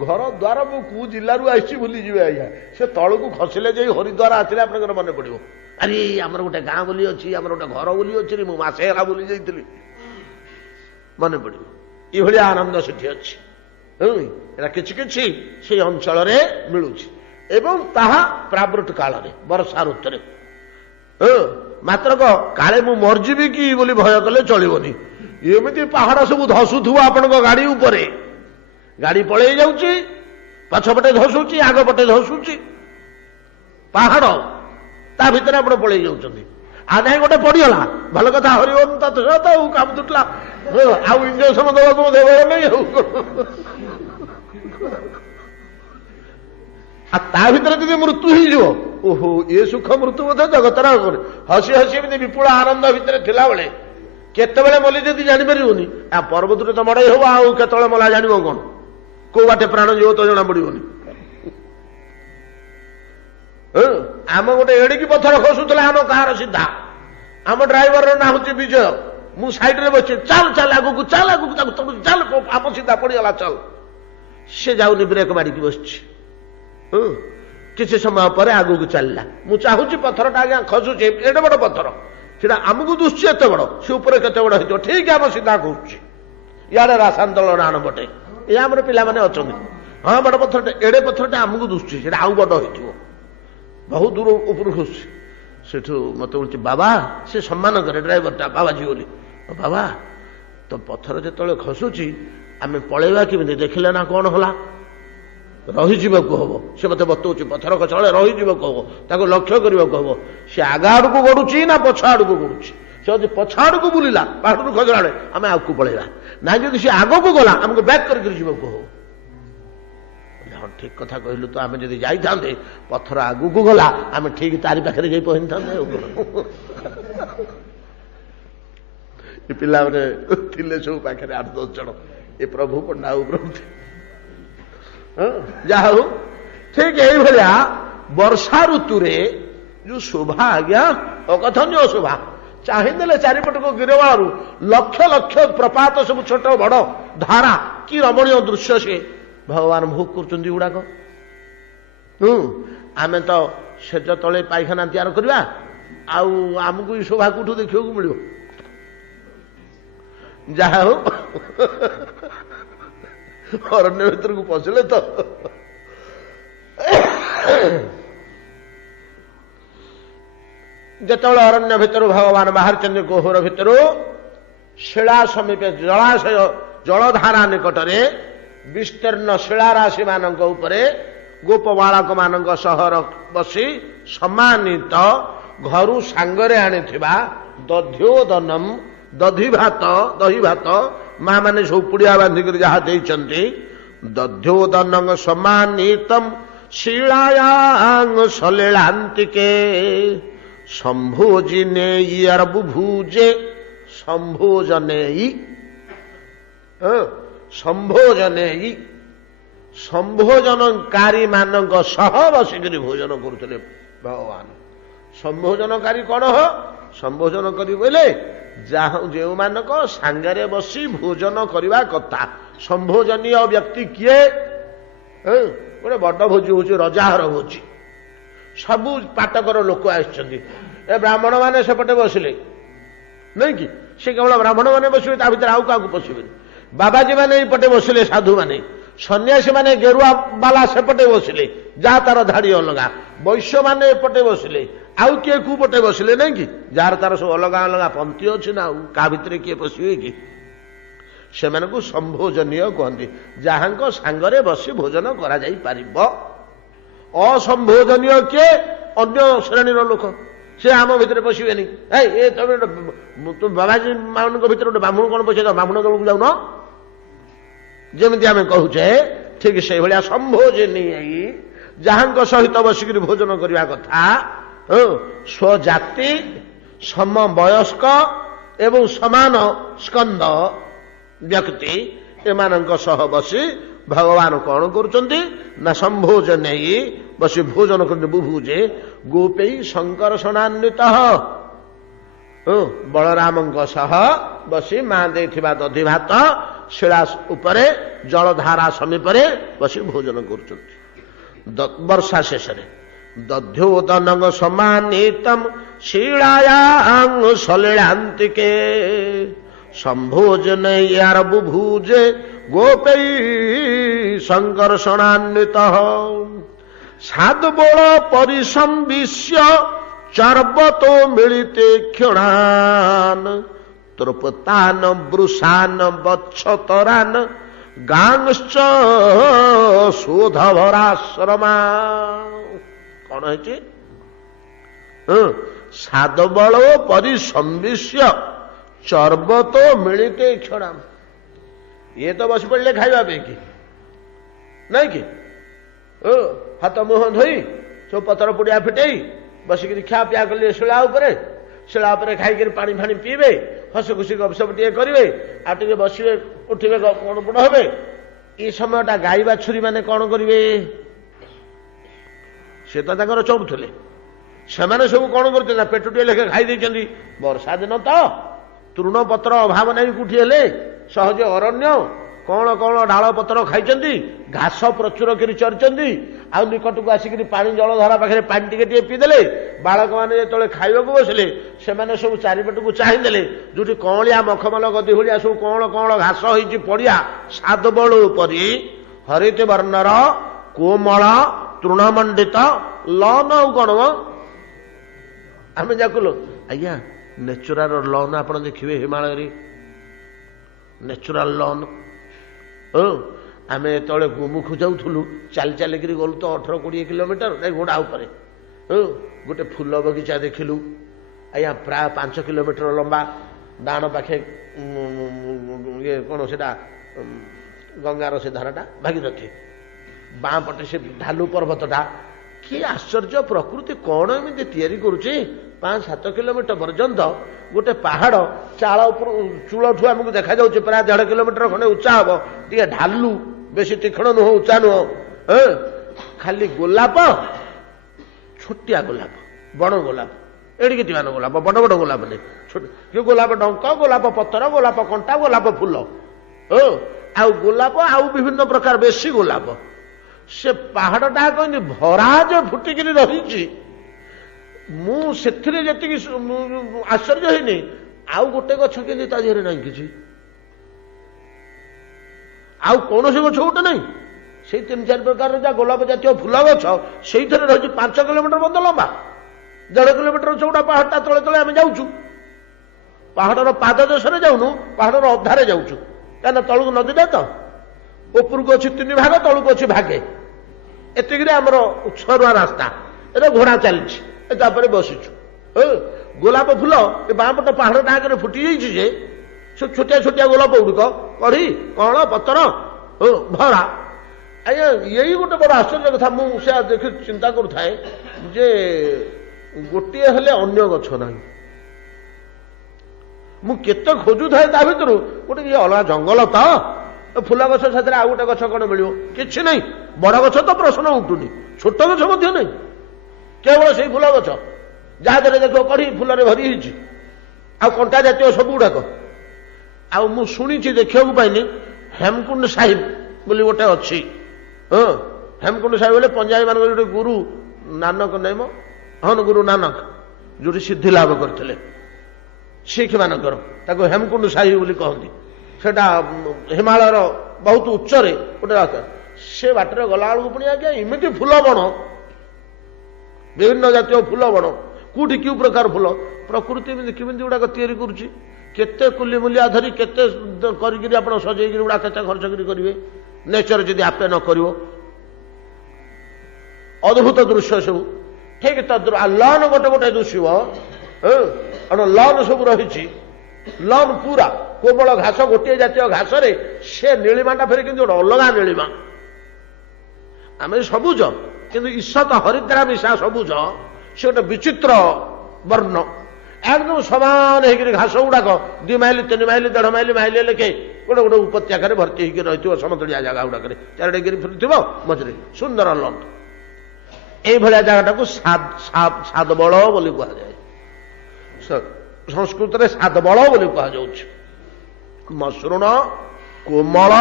ଘର ଦ୍ୱାର ମୁଁ କୋଉ ଜିଲ୍ଲାରୁ ଆସିଛି ଭୁଲିଯିବେ ଆଜ୍ଞା। ସେ ତଳକୁ ଖସିଲେ ଯାଇ ହରିଦ୍ୱାର ଆସିଲେ ଆପଣଙ୍କର ମନେ ପଡ଼ିବ, ଆରେ ଆମର ଗୋଟେ ଗାଁ ବୋଲି ଅଛି, ଆମର ଗୋଟେ ଘର ବୋଲି ଅଛି, ମୁଁ ମାସେ ହେଲା ବୁଲି ଯାଇଥିଲି, ମନେ ପଡ଼ିବ। ଏଇଭଳିଆ ଆନନ୍ଦ ସେଠି ଅଛି। ଏଟା କିଛି କିଛି ସେଇ ଅଞ୍ଚଳରେ ମିଳୁଛି, ଏବଂ ତାହା ପ୍ରାବୃଟ କାଳରେ, ବର୍ଷା ଋତୁରେ। ମାତ୍ର କାଳେ ମୁଁ ମରିଯିବି କି ବୋଲି ଭୟ କଲେ ଚଳିବନି। ଏମିତି ପାହାଡ ସବୁ ଧସୁଥିବ ଆପଣଙ୍କ ଗାଡି ଉପରେ, ଗାଡି ପଳେଇ ଯାଉଛି, ପଛପଟେ ଧସୁଛି, ଆଗ ପଟେ ଧସୁଛି, ପାହାଡ ତା ଭିତରେ ଆପଣ ପଳେଇ ଯାଉଛନ୍ତି। ଆଦାୟ ଗୋଟେ ପଡିଗଲା, ଭଲ କଥା, ହରିଓମ ତତ୍ସତ, ଆଉ କାମ ତୁଟିଲା, ଆଉ ଇଞ୍ଜେକ୍ସନ ଦେବାକୁ ଦେବ ନାହିଁ। ଆଉ ତା ଭିତରେ ଯଦି ମୃତ୍ୟୁ ହେଇଯିବ, ଓହୋ, ଏ ସୁଖ ମୃତ୍ୟୁ ମଧ୍ୟ ଜଗତର ହସି ହସି ଏମିତି ବିପୁଳ ଆନନ୍ଦ ଭିତରେ ଥିଲାବେଳେ କେତେବେଳେ ମଲି ଯଦି ଜାଣିପାରିବନି। ପର୍ବତରେ ତ ମଡ଼େଇ ହବ, ଆଉ କେତେବେଳେ ମଲା ଜାଣିବ କଣ? କୋଉ ବାଟେ ପ୍ରାଣ ଯିବ ତ ଜଣା ପଡିବନି। ଆମ ଗୋଟେ ଏଡ଼ିକି ପଥର ଖସୁଥିଲା ଆମ କାହାର ସିଧା, ଆମ ଡ୍ରାଇଭରର ନାଁ ହଉଛି ବିଜୟ, ମୁଁ ସାଇଡରେ ବସିଛି, ଚାଲ ଚାଲ ଆଗକୁ, ଚାଲ ଆଗକୁ, ତାକୁ ଚାଲ, ଆମ ସିଧା ପଡିଗଲା, ଚାଲ। ସେ ଯାଉନି, ବ୍ରେକ୍ ମାରିକି ବସିଛି। କିଛି ସମୟ ପରେ ଆଗକୁ ଚାଲିଲା। ମୁଁ ଚାହୁଁଛି ପଥରଟା ଆଜ୍ଞା ଖସୁଛି, ଏଡେ ବଡ ପଥର, ସେଟା ଆମକୁ ଦୁଶୁଛି ଏତେ ବଡ, ସେ ଉପରେ କେତେ ବଡ ହେଇଥିବ, ଠିକ ଆମ ସିଧା ଖସୁଛି। ଇଆଡେ ରାସାନ୍ଦୋଳନ ଆଣପଟେ ଏ ଆମର ପିଲାମାନେ ଅଛନ୍ତି, ହଁ ବଡ ପଥରଟା, ଏଡେ ପଥରଟା ଆମକୁ ଦୁଶୁଛି, ସେଟା ଆଉ ବଡ ହେଇଥିବ, ବହୁତ ଦୂର ଉପରୁ ଖସୁଛି। ସେଠୁ ମତେ କହୁଛି, ବାବା, ସେ ସମ୍ମାନ କରେ ଡ୍ରାଇଭରଟା, ବାବାଜୀ ବୋଲି, ବାବା ତ ପଥର ଯେତେବେଳେ ଖସୁଛି ଆମେ ପଳେଇବା କେମିତି, ଦେଖିଲେ ନା କଣ ହେଲା? ରହିଯିବାକୁ ହବ। ସେ ମତେ ବତଉଛି ପଥର କଚଳରେ ରହିଯିବାକୁ ହବ, ତାକୁ ଲକ୍ଷ୍ୟ କରିବାକୁ ହବ। ସେ ଆଗ ଆଡକୁ ଗଡୁଛି ନା ପଛ ଆଡକୁ ଗଡୁଛି। ସେ ଯଦି ପଛ ଆଡକୁ ବୁଲିଲା ପାହାଡରୁ ଖସଲା ବେଳେ ଆମେ ଆଗକୁ ପଳେଇବା, ନାଇଁ ଯଦି ସେ ଆଗକୁ ଗଲା ଆମକୁ ବ୍ୟାକ୍ କରିକି ଯିବାକୁ ହବ। ହଁ ଠିକ କଥା କହିଲୁ ତ, ଆମେ ଯଦି ଯାଇଥାନ୍ତେ ପଥର ଆଗକୁ ଗଲା ଆମେ ଠିକ ତାରି ପାଖରେ ଯାଇ ପହଞ୍ଚିଥାନ୍ତେ। ଏ ପିଲାମାନେ ଥିଲେ ସବୁ ପାଖରେ 8-10 ଜଣ, ଏ ପ୍ରଭୁ ପଣ୍ଡା ପ୍ରଭୁ ଯାହା ହଉ ଠିକ ଏଇଭଳିଆ ବର୍ଷା ଋତୁରେ ଯୋଉ ଶୋଭା ଆଜ୍ଞା ଅକଥନୀୟ ଶୋଭା। ଚାହିଁଦେଲେ ଚାରିପଟକୁ ଗିରବାଳରୁ ଲକ୍ଷ ଲକ୍ଷ ପ୍ରପାତ ସବୁ ଛୋଟ ବଡ ଧାରା, କି ରମଣୀୟ ଦୃଶ୍ୟ ସେ ଭଗବାନ ଭୋଗ କରୁଛନ୍ତି ଗୁଡାକ। ଆମେ ତ ସେଜ ତଳେ ପାଇଖାନା ତିଆର କରିବା, ଆଉ ଆମକୁ ଏଇ ଶୋଭା କୋଉଠୁ ଦେଖିବାକୁ ମିଳିବ? ଯାହା ହଉ ଅରଣ୍ୟ ଭିତରକୁ ପଶିଲେ ତ ଯେତେବେଳେ ଅରଣ୍ୟ ଭିତରୁ ଭଗବାନ ବାହାରିଛନ୍ତି କୋହର ଭିତରୁ, ଶିଳା ସମୀପେ ଜଳାଶୟ ଜଳଧାରା ନିକଟରେ ବିସ୍ତୀର୍ଣ୍ଣ ଶିଳାରାଶି ମାନଙ୍କ ଉପରେ ଗୋପ ବାଳକ ମାନଙ୍କ ସହର ବସି ସମ୍ମାନିତ ଘରୁ ସାଙ୍ଗରେ ଆଣିଥିବା ଦଧ୍ୟୋଦନମ ଦହି ଭାତ ମା ମାନେ ସବୁ ପୁଡ଼ିଆ ବାନ୍ଧିକରି ଯାହା ଦେଇଛନ୍ତି, ଦଧ୍ୟୋଦନ ସମ୍ମାନିତମ ଶିଳାୟାଙ୍ଗ ସଲିଳାନ୍ତିକେ ସମ୍ଭୋଜିନେଇ ବୁଭୁଜେ ସମ୍ଭୋଜନେଇ ସମ୍ଭୋଜନକାରୀ ମାନଙ୍କ ସହ ବସିକରି ଭୋଜନ କରୁଥିଲେ ଭଗବାନ। ସମ୍ଭୋଜନକାରୀ କଣ ହୋ? ସମ୍ଭୋଜନ କରି ବୋଇଲେ ଯେଉଁମାନଙ୍କ ସାଙ୍ଗରେ ବସି ଭୋଜନ କରିବା କଥା। ସମ୍ଭୋଜନୀୟ ବ୍ୟକ୍ତି କିଏ? ଗୋଟେ ବଡ ଭୋଜି ହଉଛି, ରଜାହର ଭୋଜି, ସବୁ ପାଟକର ଲୋକ ଆସିଛନ୍ତି। ଏ ବ୍ରାହ୍ମଣ ମାନେ ସେପଟେ ବସିଲେ ନାଇଁ କି, ସେ କେବଳ ବ୍ରାହ୍ମଣ ମାନେ ବସିବେ, ତା ଭିତରେ ଆଉ କାହାକୁ ପଶିବେନି। ବାବାଜୀ ମାନେ ଏଇପଟେ ବସିଲେ, ସାଧୁ ମାନେ, ସନ୍ନ୍ୟାସୀ ମାନେ ଗେରୁଆ ବାଲା ସେପଟେ ବସିଲେ, ଯାହା ତାର ଧାଡି ଅଲଗା। ବୈଶ୍ୟ ମାନେ ଏପଟେ ବସିଲେ, ଆଉ କିଏ କୋଉ ପଟେ ବସିଲେ ନାଇଁ କି, ଯାହାର ତାର ସବୁ ଅଲଗା ଅଲଗା ପନ୍ଥୀ ଅଛି ନା, ଆଉ କାହା ଭିତରେ କିଏ ପଶିବେ କି? ସେମାନଙ୍କୁ ସମ୍ଭୋଜନୀୟ କୁହନ୍ତି, ଯାହାଙ୍କ ସାଙ୍ଗରେ ବସି ଭୋଜନ କରାଯାଇ ପାରିବ। ଅସମ୍ଭୋଜନୀୟ କିଏ? ଅନ୍ୟ ଶ୍ରେଣୀର ଲୋକ, ସେ ଆମ ଭିତରେ ପଶିବେନି। ତମେ ବାବାଜୀ ମାନଙ୍କ ଭିତରେ ଗୋଟେ ବ୍ରାହ୍ମଣ କଣ ପଶିବ? ବ୍ରାହ୍ମଣ ଦଳକୁ ଯାଉନ? ଯେମିତି ଆମେ କହୁଛେ ଠିକ ସେଇଭଳିଆ ସମ୍ଭୋଜନୀୟ ଯାହାଙ୍କ ସହିତ ବସିକିରି ଭୋଜନ କରିବା କଥା, ସ୍ୱଜାତି ସମବୟସ୍କ ଏବଂ ସମାନ ସ୍କନ୍ଦ ବ୍ୟକ୍ତି, ଏମାନଙ୍କ ସହ ବସି ଭଗବାନ କଣ କରୁଛନ୍ତି ନା ସମ୍ଭୋଜନେଇ ବସି ଭୋଜନ କରନ୍ତି। ବୁଭୁଜେ ଗୋପେଇ ଶଙ୍କର୍ଷଣାନ୍ୱିତ, ବଳରାମଙ୍କ ସହ ବସି ମା ଦେଇଥିବା ଦଧି ଭାତ ଶିଳା ଉପରେ ଜଳଧାରା ସମୀପରେ ବସି ଭୋଜନ କରୁଛନ୍ତି। ବର୍ଷା ଶେଷରେ ଦଧ୍ୟୋଦନ ସମ୍ମାନିତମ ଶିଳାୟାଙ୍ଗ ସଲିଳାନ୍ତିକେ ସମ୍ଭୋଜନେୟାର ବୁଭୁଜେ ଗୋପୈ ସଂକର୍ଷଣାନ୍ୱିତ ସାଧବୋଳ ପରିସମ୍ବିଶ୍ୟ ଚର୍ବତୋ ମିଳିତେ କ୍ଷଣାନ ତୃପତାନ ବୃଷାନ ବଚ୍ଛତରାନ ଗାଂଶ୍ଚ ଶୋଧଭରାଶ୍ରମା। କଣ ହେଇଛି? ସାଧବଳ ପରିସମ୍ବିଶ୍ୟ ଚର୍ବତୋ ମିଳିତେ କ୍ଷଣାମ। ଇଏ ତ ବସି ପଡ଼ିଲେ ଖାଇବା ପାଇଁ କି ନାଇଁ କି, ହାତ ମୁହଁ ଧୋଇ ସବୁ ପତର ପୁଡ଼ିଆ ଫିଟେଇ ବସିକିରି ଖିଆ ପିଆ କଲେ ଶିଳା ଉପରେ ଖାଇକିରି ପାଣି ଫାଣି ପିଇବେ, ହସ ଖୁସି ଗପସପ ଟିକେ କରିବେ, ଆଉ ଟିକେ ବସିବେ, ଉଠିବେ, କଣ ବୁଣ ହେବେ। ଏଇ ସମୟଟା ଗାଈ ବାଛୁରୀ ମାନେ କଣ କରିବେ? ସେ ତ ତାଙ୍କର ଚରୁଥିଲେ, ସେମାନେ ସବୁ କଣ କରୁଛନ୍ତି ନା ପେଟ ଟିକେ ଲେଖେ ଖାଇ ଦେଇଛନ୍ତି। ବର୍ଷା ଦିନ ତ, ତୃଣ ପତ୍ର ଅଭାବ ନାହିଁ କୋଉଠି ହେଲେ, ସହଜ ଅରଣ୍ୟ, କଣ କଣ ଡାଳ ପତ୍ର ଖାଇଛନ୍ତି, ଘାସ ପ୍ରଚୁର କରି ଚରିଛନ୍ତି। ଆଉ ନିକଟକୁ ଆସିକିରି ପାଣି ଜଳଧାରା ପାଖରେ ପାଣି ଟିକେ ଟିକେ ପିଇଦେଲେ। ବାଳକମାନେ ଯେତେବେଳେ ଖାଇବାକୁ ବସିଲେ, ସେମାନେ ସବୁ ଚାରିପଟକୁ ଚାହିଁଦେଲେ, ଯୋଉଠି କଅଁଳିଆ ମଖମଲ ଗଦି ଭଳିଆ ସବୁ କଅଁଳ କଅଁଳ ଘାସ ହେଇଛି ପଡିଆ, ସାଧବଳ ପରି ହରିତ ବର୍ଣ୍ଣର କୋମଳ ତୃଣମଣ୍ଡିତ ଲନ। ଆଉ କଣ ଆମେ ଯାକୁ ଆଜ୍ଞା ନେଚୁରାଲ ଲନ୍ ଆପଣ ଦେଖିବେ ହିମାଳୟରେ, ନେଚୁରାଲ ଲନ୍। आम जो गुमुख जाऊलु चली चलिकी गलु तो 18-20 किलोमीटर नहीं घोड़ा उपरे गोटे फूल बगीचा देखिलु आज्ञा प्राय 5 किलोमीटर लंबा डाण पाखे ये कौन से गंगार से धाराटा भागीरथी बाँ पटे से ढालू पर्वतटा कि आश्चर्य प्रकृति कौन एमती तैयारी करुचे 5-7 किलोमीटर पर्यंत गोटे पहाड़ चाल चूलठू आमको देखा जाऊँ प्राय 1.5 किलोमीटर खंडे उच्चा हम टे ढालू बेसी तीक्षण नुह उच्चा नुह खाली गोलाप छोटिया गोलाप बड़ गोलाप एड़िके टीमान गोलाप बड़ बड़ गोलाप नहीं कि गोलाप डंक गोलाप पतर गोलाप कंटा गोलाप फूल आउ गोलाप आउ विभिन्न प्रकार बेसी गोलाप से पहाड़टा कहते भरा जो फुटिकी रही मुझे आश्चर्य होनी आउ गोटे गछ के देहरे ना कि आउ कौन से गछ गोटे ना से 3-4 प्रकार गोलाप जातीय फूल गछ से रही 5 किलोमीटर बंद लंबा 1.5 किलोमीटर चौड़ा पहाड़टा तले तले आम जाऊँ पहाड़र पाद देश जाऊनु पहाड़र अधारे जाऊँ क्या तलू नदीटा तो उपरको अच्छी 3 भाग तलू अच्छी भागे एतिक आमर सरुआ रास्ता ए घोड़ा चली बसीचु गोलाप फूल बाँपट पहाड़ टाँगे फुटी जाइए से छोटिया छोटिया गोलाप गुड़िक कढ़ी कण पतर भरा आज्ञा यही गोटे बड़ आश्चर्य कथा मुझे देख चिंता करुए जे गोटे हेले अन्य गछ ना मुझे खोजु थाए ता भर गोटे ये अलग जंगल तो फूल गछ साथ आउ गोटे गछ कौन मिल कि नहीं बड़ गछ तो प्रश्न उठुनी छोट गछ नहीं केवल से फूल गछ जहाँ देख कढ़ी फूल भरी आ कंटा जातीय सब गुड़ाक शुणी देखा पाइनि हेमकुंड साहिब बोली गोटे अच्छी हेमकुंड साहिब बोले पंजाबी मान गोटे गुरु नानक नाम हन गुरु नानक जो सिद्धि लाभ करते शिख मानकर हेमकुंड साहिब बोली कहती सेटा हिमालयर बहुत उच्चरे गोटे से बाटर गला पुणी आज्ञा इमिटी फूल बण विभिन्न जातीय फूल बण कौटी क्यों प्रकार फूल प्रकृति केमी गुड़ाक तैयारी करुच्ची केते कुली मूलिया धरी केते करी सजे गुड़ा केते खर्च करेंगे नेचर जदि आपे न कर अद्भुत दृश्य सब ठीक लॉन गोटे गोटे दुषिब लॉन सब रही लॉन पूरा कोमल घास गोटे जातीय घास रे से नीलिमाटा फेर कि अलग नीलिमा आम सबुज किंतु ईशत हरिद्रा मिशा सबुज से गोटे विचित्र वर्ण एकदम समान हो घास गुड़ाक 2 माइल 3 माइल 1.5 माइल माइल लेखे गोटे गोटे उपत्यकार भर्ती होकर रही समतलिया जगह गुड़ाक 4 डिग्री फुटुव मझे सुंदर लंड ये जगटा को सादबल बोली कहुए संस्कृत में सादबल बोली कहु मसृण कोमल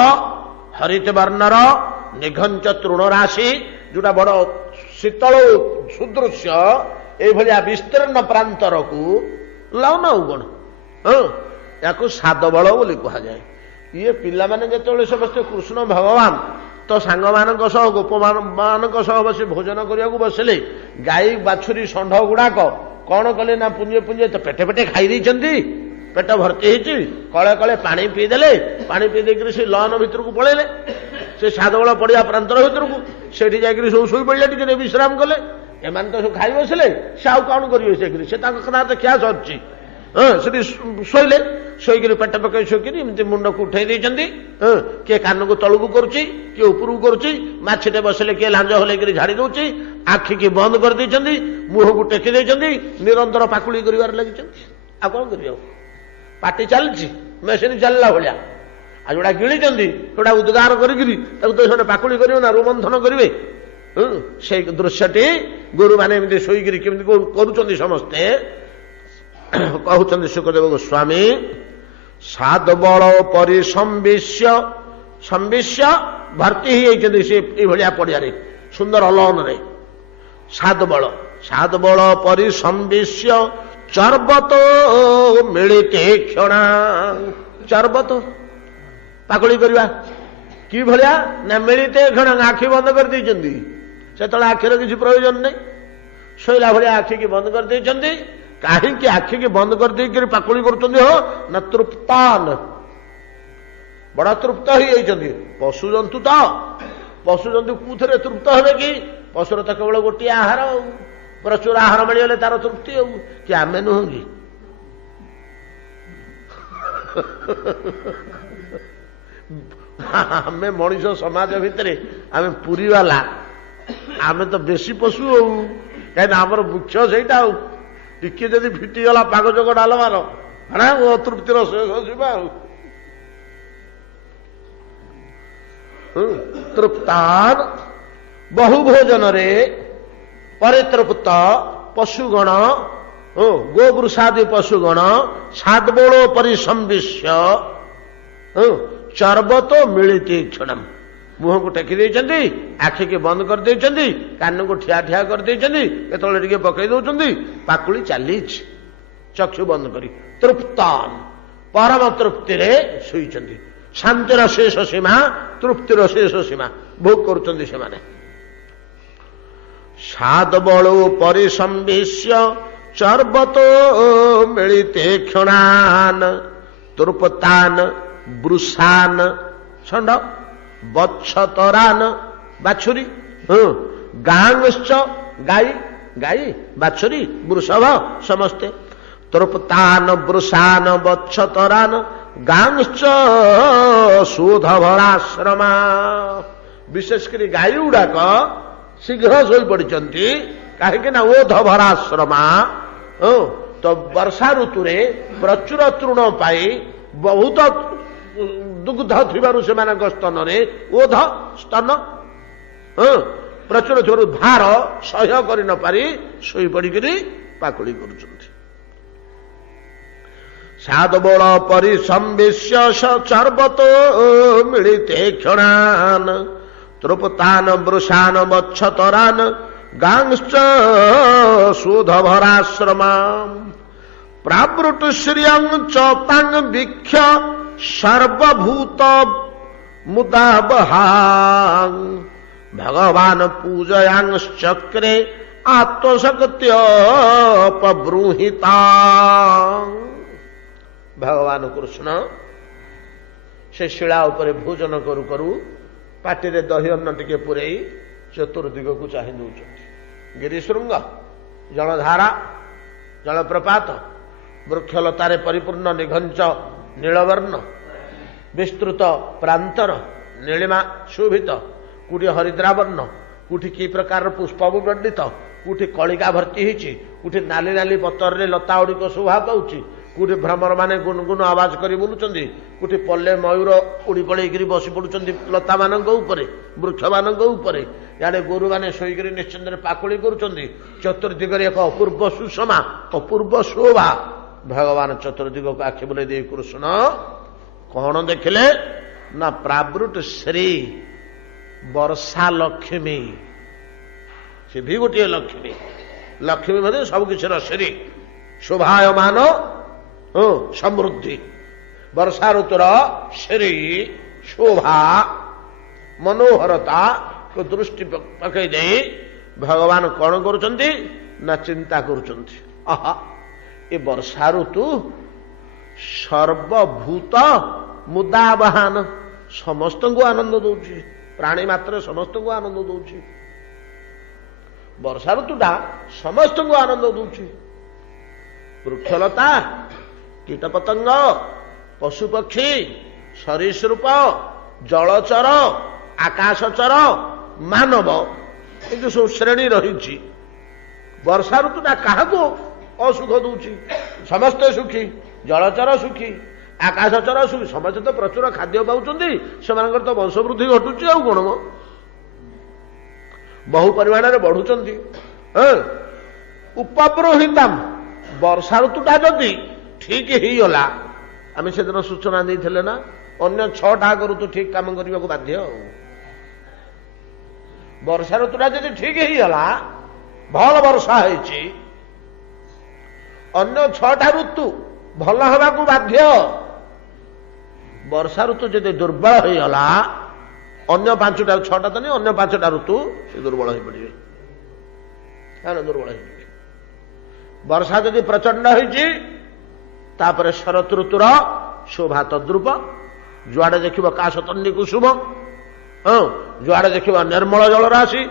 हरित वर्णर निघंच तृण राशि जोटा बड़ शीतल सुदृश्य ये विस्तीर्ण प्रांतर को लाउन कौन या सादबल बोली कहुए ये पिला माने जो समस्त कृष्ण भगवान तो सांग मान गोप मान बस भोजन करने को बसिले गाई बाछुरी षंढ गुड़ाक कौन कले ना पुंजे पुंजे तो पेटे पेटे खाई पेट भर्ती होती कले कले पानी पीदेले पानी पी देकर से लॉन भीतर को पलैले से सादबल पड़िया प्रांतर भीतर को से सब शोई पड़े टे विश्राम कले एम तो सब खाई बसिले से आउ कौन करेंगे से कथा तो क्या सरी से शोले शोक पेट पकड़ शोक मुंड को उठे किए कान को तलू करुच्ची किए उपरକୁ करुच्ची माछीटे बसिले किए लांज हल्कि झाड़ी दौर आखि की बंद कर मुह को टेकी निरंतर पाकुड़ी कर लगी आ कौन कर पार्टी चलती मेसीन चलला भाया आ जोड़ा गिड़ी जोड़ा उद्गार कर पाकुड़ी कर रोमंथन करेंगे से दृश्यटी गोरु मैंने शोकरी केमी कर समस्ते कहते सुखदेव गोस्वामी सादबल परिसंविश्य संविश्य भर्ती ही से पड़िया सुंदर लॉन रे सादबल सादबल परिसंविश्य चर्बत मिलिते क्षणा चर्बत पाकुड़ी करवा कि भलिया ना मिलिते क्षण आखि बंद कर देइचंदी से तळे आखिर किसी प्रयोजन नहीं शोला भलिया आखि की बंद कर देइचंदी कहीं आखि की बंद कर देकर पाकुड़ी कर हो ना तृप्तान ବଡ଼ ତୃପ୍ତ ହେଇଯାଇଛନ୍ତି। ପଶୁଜନ୍ତୁ ତ ପଶୁଜନ୍ତୁ କୋଉଥିରେ ତୃପ୍ତ ହେବେ କି? ପଶୁର ତ କେବଳ ଗୋଟିଏ ଆହାର ଆଉ, ପ୍ରଚୁର ଆହାର ମିଳିଗଲେ ତାର ତୃପ୍ତି ଆଉ, କି ଆମେ ନୁହଁ କି? ଆମେ ମଣିଷ ସମାଜ ଭିତରେ ଆମେ ପୁରୀବାଲା, ଆମେ ତ ବେଶୀ ପଶୁ ଆଉ, କାହିଁକିନା ଆମର ମୁଖ୍ୟ ସେଇଟା ଆଉ। ଟିକେ ଯଦି ଫିଟିଗଲା ପାଗ ଯୋଗ ଡାଲମାର ଅତୃପ୍ତିର ଶେଷ ଯିବା ଆଉ। ତୃପ୍ତାନ ବହୁ ଭୋଜନରେ ପରିତୃପ୍ତ ପଶୁଗଣ, ଗୋବୃଷାଦି ପଶୁଗଣ ସାଦବୋଳ ପରିସମ୍ବିଶ୍ୟ ଚର୍ବତ ମିଳିତି କ୍ଷଣମ୍। ମୁହଁକୁ ଟେକି ଦେଇଛନ୍ତି, ଆଖିକି ବନ୍ଦ କରିଦେଇଛନ୍ତି, କାନକୁ ଠିଆ ଠିଆ କରିଦେଇଛନ୍ତି, କେତେବେଳେ ଟିକେ ପକେଇ ଦଉଛନ୍ତି, ପାକୁଳି ଚାଲିଛି ଚକ୍ଷୁ ବନ୍ଦ କରି। ତୃପ୍ତାନ ପରମ ତୃପ୍ତିରେ ଶୋଇଛନ୍ତି। ଶାନ୍ତିର ଶେଷ ସୀମା, ତୃପ୍ତିର ଶେଷ ସୀମା ଭୋଗ କରୁଛନ୍ତି ସେମାନେ। ସାଦବଳ ପରିସମ୍ବିଶ୍ୟ ଚର୍ବତ ମିଳିତେ କ୍ଷଣାନ ତୃପ୍ତାନ ବୃଷାନ ଷଣ୍ଢ ବତ୍ସତରାନ ବାଛୁରୀ, ଗାଙ୍ଗଶ୍ଚ ଗାଈ, ଗାଈ ବାଛୁରୀ ବୃଷଭ ସମସ୍ତେ। ତୃପ୍ତାନ ବୃଷାନ ବତ୍ସତରାନ ଗାଙ୍ଗଶ୍ଚ ସୁଧଭରାଶ୍ରମା। ବିଶେଷ କରି ଗାଈ ଗୁଡାକ ଶୀଘ୍ର ଶୋଇପଡ଼ିଛନ୍ତି, କାହିଁକି ନା ଓଧଭରାଶ୍ରମା। ତ ବର୍ଷା ଋତୁରେ ପ୍ରଚୁର ତୃଣ ପାଇ ବହୁତ ଦୁଗ୍ଧ ଥିବାରୁ ସେମାନଙ୍କ ସ୍ତନରେ ଓଧ ସ୍ତନ ପ୍ରଚୁର ଥିବାରୁ ଭାର ସହ୍ୟ କରି ନ ପାରି ଶୋଇପଡ଼ିକରି ପାକୁଳି କରୁଛନ୍ତି। ସାଦବଳ ପରିସମ୍ବିଶ୍ୟ ଚର୍ବତ ମିଳିତେ କ୍ଷଣାନ ତୃପ୍ତାନ ବୃଷାନ ବତ୍ସତରାନ ଗାଙ୍ଗଶ୍ଚ ସୁଧଭରାଶ୍ରମା। ପ୍ରାବୃତ ଶ୍ରିୟଂ ଚତାଙ୍ଗ ବୀକ୍ଷ ସର୍ବଭୂତ ମୁଦାବହାଂ ଭଗବାନ ପୂଜୟାଂଶ୍ଚକ୍ରେ ଆତ୍ମଶକ୍ତ୍ୟପବୃହିତା। ଭଗବାନ କୃଷ୍ଣ ସେ ଶିଳା ଉପରେ ଭୋଜନ କରୁ କରୁ ପାଟିରେ ଦହି ଅନ୍ନ ଟିକେ ପୂରେଇ ଚତୁର୍ଦିଗକୁ ଚାହିଁ ଦେଉଛନ୍ତି। ଗିରିଶୃଙ୍ଗ, ଜଳଧାରା, ଜଳପ୍ରପାତ, ବୃକ୍ଷଲତାରେ ପରିପୂର୍ଣ୍ଣ ନିଘଞ୍ଚ ନୀଳବର୍ଣ୍ଣ, ବିସ୍ତୃତ ପ୍ରାନ୍ତର ନୀଳିମା ଶୋଭିତ, କୋଉଠି ହରିଦ୍ରାବର୍ଣ୍ଣ, କୋଉଠି କି ପ୍ରକାରର ପୁଷ୍ପ ମଣ୍ଡିତ, କୋଉଠି କଳିକା ଭର୍ତ୍ତି ହେଇଛି, କୋଉଠି ନାଲି ନାଲି ପତରରେ ଲତା ଗୁଡ଼ିକ ଶୋଭା ପାଉଛି, କୋଉଠି ଭ୍ରମର ମାନେ ଗୁଣଗୁଣ ଆବାଜ କରି ବୁଲୁଛନ୍ତି, କୋଉଠି ପଲ୍ଲେ ମୟୂର ଉଡ଼ି ପଳେଇକିରି ବସି ପଡୁଛନ୍ତି ଲତାମାନଙ୍କ ଉପରେ, ବୃକ୍ଷମାନଙ୍କ ଉପରେ, ଇଆଡ଼େ ଗୋରୁମାନେ ଶୋଇକରି ନିଶ୍ଚିନ୍ତରେ ପାକୁଳି କରୁଛନ୍ତି। ଚତୁର୍ଦିଗରେ ଏକ ଅପୂର୍ବ ସୁଷମା, ଅପୂର୍ବ ଶୋଭା। ଭଗବାନ ଚତୁର୍ଦିଗକୁ ଆଖି ବୁଲେଇ ଦେଇ କୃଷ୍ଣ କଣ ଦେଖିଲେ ନା ପ୍ରାବୃତ ଶ୍ରୀ ବର୍ଷା ଲକ୍ଷ୍ମୀ। ସେ ବି ଗୋଟିଏ ଲକ୍ଷ୍ମୀ, ଲକ୍ଷ୍ମୀ ମଧ୍ୟ ସବୁ କିଛିର ଶ୍ରୀ ଶୋଭାୟମାନ ସମୃଦ୍ଧି। ବର୍ଷା ଋତୁର ଶ୍ରୀ ଶୋଭା ମନୋହରତା ଦୃଷ୍ଟି ପକାଇ ଦେଇ ଭଗବାନ କଣ କରୁଛନ୍ତି ନା ଚିନ୍ତା କରୁଛନ୍ତି। ଆହା, ଏ ବର୍ଷା ଋତୁ ସର୍ବଭୂତ ମୁଦାବହାନ, ସମସ୍ତଙ୍କୁ ଆନନ୍ଦ ଦଉଛି, ପ୍ରାଣୀ ମାତ୍ରେ ସମସ୍ତଙ୍କୁ ଆନନ୍ଦ ଦଉଛି। ବର୍ଷା ଋତୁଟା ସମସ୍ତଙ୍କୁ ଆନନ୍ଦ ଦଉଛି। ବୃକ୍ଷଲତା, କୀଟପତଙ୍ଗ, ପଶୁପକ୍ଷୀ, ସରୀସୃପ, ଜଳଚର, ଆକାଶଚର, ମାନବ, ଏ ଯୋଉ ସବୁ ଶ୍ରେଣୀ ରହିଛି, ବର୍ଷା ଋତୁଟା କାହାକୁ ଅସୁଖ ଦଉଛି? ସମସ୍ତେ ସୁଖୀ, ଜଳଚର ସୁଖୀ, ଆକାଶଚର ସୁଖୀ, ସମସ୍ତେ ତ ପ୍ରଚୁର ଖାଦ୍ୟ ପାଉଛନ୍ତି, ସେମାନଙ୍କର ତ ବଂଶବୃଦ୍ଧି ଘଟୁଛି। ଆଉ କଣ ବହୁ ପରିମାଣରେ ବଢୁଛନ୍ତି। ଉପବୃହିତାମ୍, ବର୍ଷା ଋତୁଟା ଯଦି ଠିକ ହେଇଗଲା, ଆମେ ସେଦିନ ସୂଚନା ଦେଇଥିଲେ ନା, ଅନ୍ୟ 6ଟା ଋତୁ ଠିକ କାମ କରିବାକୁ ବାଧ୍ୟ। ବର୍ଷା ଋତୁଟା ଯଦି ଠିକ ହେଇଗଲା, ଭଲ ବର୍ଷା ହେଇଛି, ଅନ୍ୟ 6ଟା ଋତୁ ଭଲ ହେବାକୁ ବାଧ୍ୟ। ବର୍ଷା ଋତୁ ଯଦି ଦୁର୍ବଳ ହେଇଗଲା, ଅନ୍ୟ 5ଟା, 6ଟା ତ ନାହିଁ, ଅନ୍ୟ 5ଟା ଋତୁ ସେ ଦୁର୍ବଳ ହେଇପଡ଼ିବେ, ଦୁର୍ବଳ ହେଇଯିବେ। ବର୍ଷା ଯଦି ପ୍ରଚଣ୍ଡ ହେଇଛି, ତାପରେ ଶରତ ଋତୁର ଶୋଭା ତଦ୍ରୂପ, ଯୁଆଡେ ଦେଖିବ କାଶତନ୍ନି କୁସୁମ, ହଁ, ଯୁଆଡେ ଦେଖିବ ନିର୍ମଳ ଜଳରାଶି,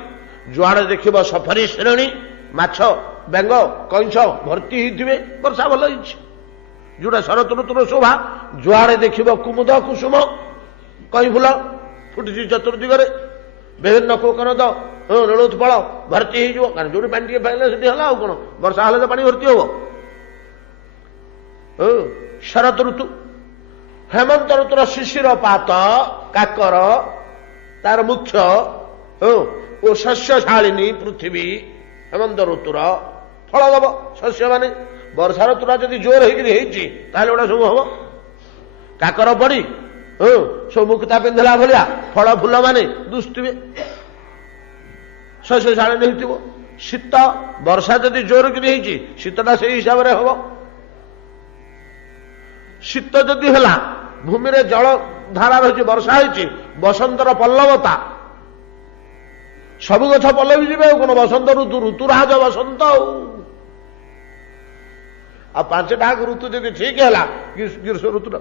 ଯୁଆଡେ ଦେଖିବ ସଫରୀ ଶ୍ରେଣୀ, ମାଛ ବେଙ୍ଗ କଇଁଛ ଭର୍ତ୍ତି ହେଇଥିବେ, ବର୍ଷା ଭଲ ହେଇଛି। ଯୋଉଟା ଶରତ ଋତୁର ଶୋଭା, ଯୁଆଡେ ଦେଖିବ କୁମୁଦ କୁସୁମ କଇଁ ଫୁଲ ଫୁଟିଛି ଚତୁର୍ଦିଗରେ, ବିଭିନ୍ନ କୋକନଦ ନୀଳୋତ୍ପଳ ଭର୍ତ୍ତି ହେଇଯିବ। କାରଣ ଯୋଉଠି ପାଣି ଟିକେ ପାଇଲେ ସେଠି ହେଲା, ଆଉ କଣ ବର୍ଷା ହେଲେ ତ ପାଣି ଭର୍ତ୍ତି ହବ। ଶରତ ଋତୁ, ହେମନ୍ତ ଋତୁର ଶିଶିର ପାତ କାକର ତାର ମୁଖ୍ୟ ଓ ଶସ୍ୟଶାଳିନୀ ପୃଥିବୀ ହେମନ୍ତ ଋତୁର ଫଳ ଦବ ଶସ୍ୟ ମାନେ। ବର୍ଷା ଋତୁଟା ଯଦି ଜୋର ହେଇକିରି ହେଇଛି ତାହେଲେ ଗୋଟା ସବୁ ହବ। କାକର ପଡି ସବୁ ମୁକ୍ତା ପିନ୍ଧିଲା ଭଳିଆ ଫଳ ଫୁଲ ମାନେ ଦୁଷୁଥିବେ, ଶସ୍ୟଶାଳିନୀ ହେଇଥିବ। ଶୀତ, ବର୍ଷା ଯଦି ଜୋର କିରି ହେଇଛି ଶୀତଟା ସେଇ ହିସାବରେ ହବ। ଶୀତ ଯଦି ହେଲା, ଭୂମିରେ ଜଳ ଧାରା ରହିଛି, ବର୍ଷା ହେଇଛି, ବସନ୍ତର ପଲ୍ଲବତା, ସବୁ ଗଛ ପଲ୍ଲବୀ ଯିବେ। ଆଉ କଣ ବସନ୍ତ ଋତୁ, ଋତୁରାଜ ବସନ୍ତ। ଆଉ ପାଞ୍ଚଟା ଋତୁ ଯଦି ଠିକ ହେଲା, ଗ୍ରୀଷ୍ମ ଋତୁର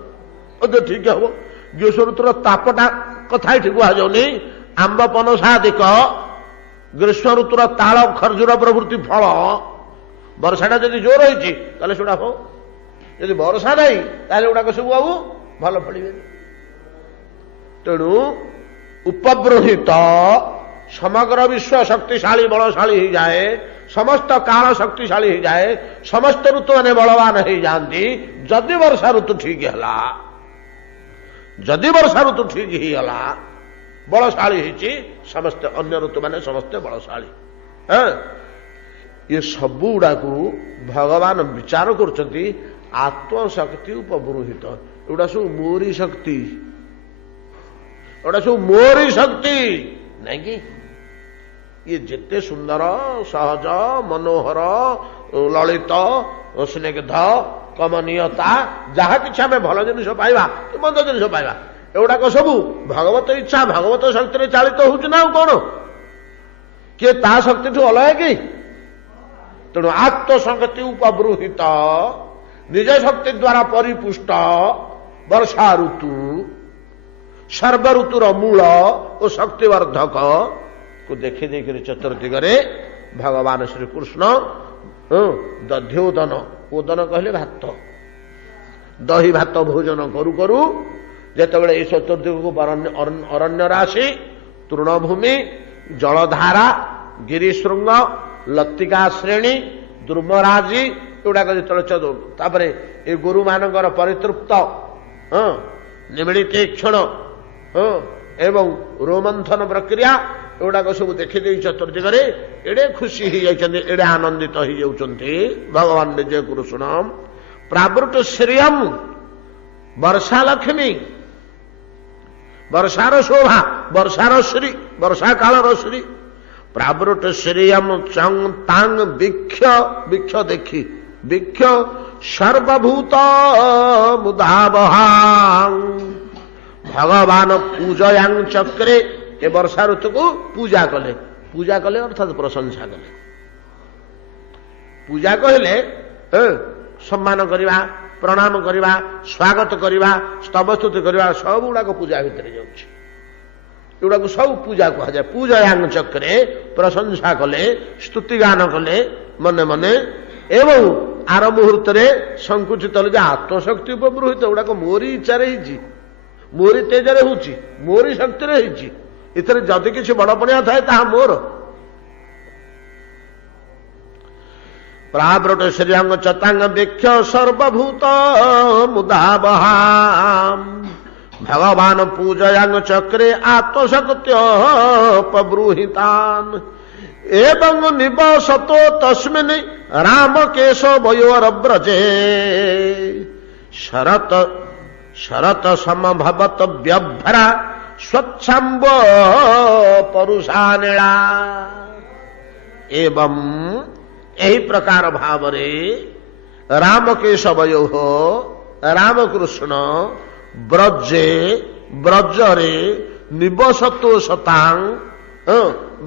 ମଧ୍ୟ ଠିକ ହବ। ଗ୍ରୀଷ୍ମ ଋତୁର ତାପଟା କଥା ଏଠି କୁହାଯାଉନି। ଆମ୍ବ ପନସାଦିକ ଗ୍ରୀଷ୍ମ ଋତୁର ତାଳ ଖର୍ଜୁର ପ୍ରଭୃତି ଫଳ, ବର୍ଷାଟା ଯଦି ଜୋର ହେଇଛି ତାହେଲେ ସେଗୁଡା ହବ। ଯଦି ବର୍ଷା ନାହିଁ ତାହେଲେ ଗୁଡାକ ସବୁ ଆଉ ଭଲ ପଡିବେନି। ତେଣୁ ଉପବୃହିତ ସମଗ୍ର ବିଶ୍ୱ ଶକ୍ତିଶାଳୀ ବଳଶାଳୀ ହେଇଯାଏ, ସମସ୍ତ କାଳ ଶକ୍ତିଶାଳୀ ହେଇଯାଏ, ସମସ୍ତ ଋତୁ ମାନେ ବଳବାନ ହେଇଯାଆନ୍ତି ଯଦି ବର୍ଷା ଋତୁ ଠିକ ହେଲା। ଯଦି ବର୍ଷା ଋତୁ ଠିକ ହେଇଗଲା, ବଳଶାଳୀ ହେଇଛି, ସମସ୍ତେ ଅନ୍ୟ ଋତୁ ମାନେ ସମସ୍ତେ ବଳଶାଳୀ। ଏ ସବୁ ଗୁଡାକୁ ଭଗବାନ ବିଚାର କରୁଛନ୍ତି ଆତ୍ମଶକ୍ତି ଉପବୃହିତ। ଏଗୁଡା ସବୁ ମୋରି ଶକ୍ତି, ଏଗୁଡା ସବୁ ମୋରି ଶକ୍ତି ନାଇଁ କି? ଇଏ ଯେତେ ସୁନ୍ଦର, ସହଜ, ମନୋହର, ଲଳିତ, ସ୍ନିଗ୍ଧ, କମନୀୟତା, ଯାହା କିଛି ଆମେ ଭଲ ଜିନିଷ ପାଇବା କି ମନ୍ଦ ଜିନିଷ ପାଇବା, ଏଗୁଡାକ ସବୁ ଭଗବତ ଇଚ୍ଛା, ଭଗବତ ଶକ୍ତିରେ ଚାଳିତ ହଉଛି ନା ଆଉ କଣ? କିଏ ତା ଶକ୍ତିଠୁ ଅଲଗା କି? ତେଣୁ ଆତ୍ମଶକ୍ତି ଉପବୃହିତ, ନିଜ ଶକ୍ତି ଦ୍ୱାରା ପରିପୁଷ୍ଟ ବର୍ଷା ଋତୁ, ସର୍ବ ଋତୁର ମୂଳ ଓ ଶକ୍ତିବର୍ଦ୍ଧକ କୁ ଦେଖି ଦେଇକରି ଚତୁର୍ଦିଗରେ ଭଗବାନ ଶ୍ରୀକୃଷ୍ଣ ଦଧ୍ୟୋଦନ, ଓଦନ କହିଲେ ଭାତ, ଦହି ଭାତ ଭୋଜନ କରୁ କରୁ ଯେତେବେଳେ এই ଚତୁର୍ଦିଗକୁ ଅରଣ୍ୟ ରାଶି, ତୃଣଭୂମି, ଜଳଧାରା, ଗିରିଶୃଙ୍ଗ, ଲତିକା ଶ୍ରେଣୀ, ଦ୍ରୁମରାଜି ଏଗୁଡାକ ଯେତେବେଳେ, ତାପରେ ଏ ଗୋରୁମାନଙ୍କର ପରିତୃପ୍ତ ନିମିଳି ତୀକ୍ଷଣ ଏବଂ ରୋମନ୍ଥନ ପ୍ରକ୍ରିୟା, ଏଗୁଡାକ ସବୁ ଦେଖିଦେଇ ଚତୁର୍ଦିଗରେ ଏଡେ ଖୁସି ହେଇଯାଇଛନ୍ତି, ଏଡେ ଆନନ୍ଦିତ ହେଇଯାଉଛନ୍ତି ଭଗବାନ ନିଜେ କୃଷ୍ଣ। ପ୍ରାବୃତ ଶ୍ରିୟମ, ବର୍ଷା ଲକ୍ଷ୍ମୀ, ବର୍ଷାର ଶୋଭା, ବର୍ଷାର ଶ୍ରୀ, ବର୍ଷା କାଳର ଶ୍ରୀ। ପ୍ରାବୃତ ଶ୍ରିୟମ ଚଙ୍ଗ ତାଙ୍ଗ ବୀକ୍ଷ, ବୀକ୍ଷ ଦେଖି, ବୀକ୍ଷ ସର୍ବଭୂତ ମୁଦାବହାଂ। ଭଗବାନ ପୂଜୟାଂ ଚକ୍ରେ, ଏ ବର୍ଷା ଋତୁକୁ ପୂଜା କଲେ। ପୂଜା କଲେ ଅର୍ଥାତ୍ ପ୍ରଶଂସା କଲେ। ପୂଜା କହିଲେ ସମ୍ମାନ କରିବା, ପ୍ରଣାମ କରିବା, ସ୍ୱାଗତ କରିବା, ସ୍ତବସ୍ତୁତି କରିବା, ସବୁ ଗୁଡାକ ପୂଜା ଭିତରେ ଯାଉଛି। ଏଗୁଡାକୁ ସବୁ ପୂଜା କୁହାଯାଏ। ପୂଜୟାଂ ଚକ୍ରେ, ପ୍ରଶଂସା କଲେ, ସ୍ତୁତିଗାନ କଲେ ମନେ ମନେ, ଏବଂ ଆର ମୁହୂର୍ତ୍ତରେ ସଂକୁଚିତ ହେଲେ ଯେ ଆତ୍ମଶକ୍ତି ଉପବୃହିତ, ଏଗୁଡାକ ମୋରି ଇଚ୍ଛାରେ ହେଇଛି, ମୋରି ତେଜରେ ହଉଛି, ମୋରି ଶକ୍ତିରେ ହେଇଛି। ଏଥିରେ ଯଦି କିଛି ବଡ ପଣିଆ ଥାଏ ତାହା ମୋର। ପ୍ରାବୃତ ଶ୍ରୀଅଙ୍ଗ ଚତାଙ୍ଗ ବୀକ୍ଷ ସର୍ବଭୂତ ମୁଦାବହାମ୍। ଭଗବାନ ପୂଜୟାଙ୍ଗ ଚକ୍ରେ ଆତ୍ମଶକ୍ତ୍ୟୋପବୃହିତାନ୍। ଏବଂ ନିବସତୋ ତସ୍ମିନ୍ ରାମ କେଶ ବୟୋରବ୍ରଜେ। ଶରତ ଶରତ ସମଭବତ ବ୍ୟଭ୍ରା ସ୍ୱଚ୍ଛାମ୍ବ ପରୁଷାନୀଳା। ଏବଂ ଏହି ପ୍ରକାର ଭାବରେ ରାମକେଶବୟୋ, ରାମକୃଷ୍ଣ ବ୍ରଜେ, ବ୍ରଜରେ, ନିବସତୋ ସତାଂ,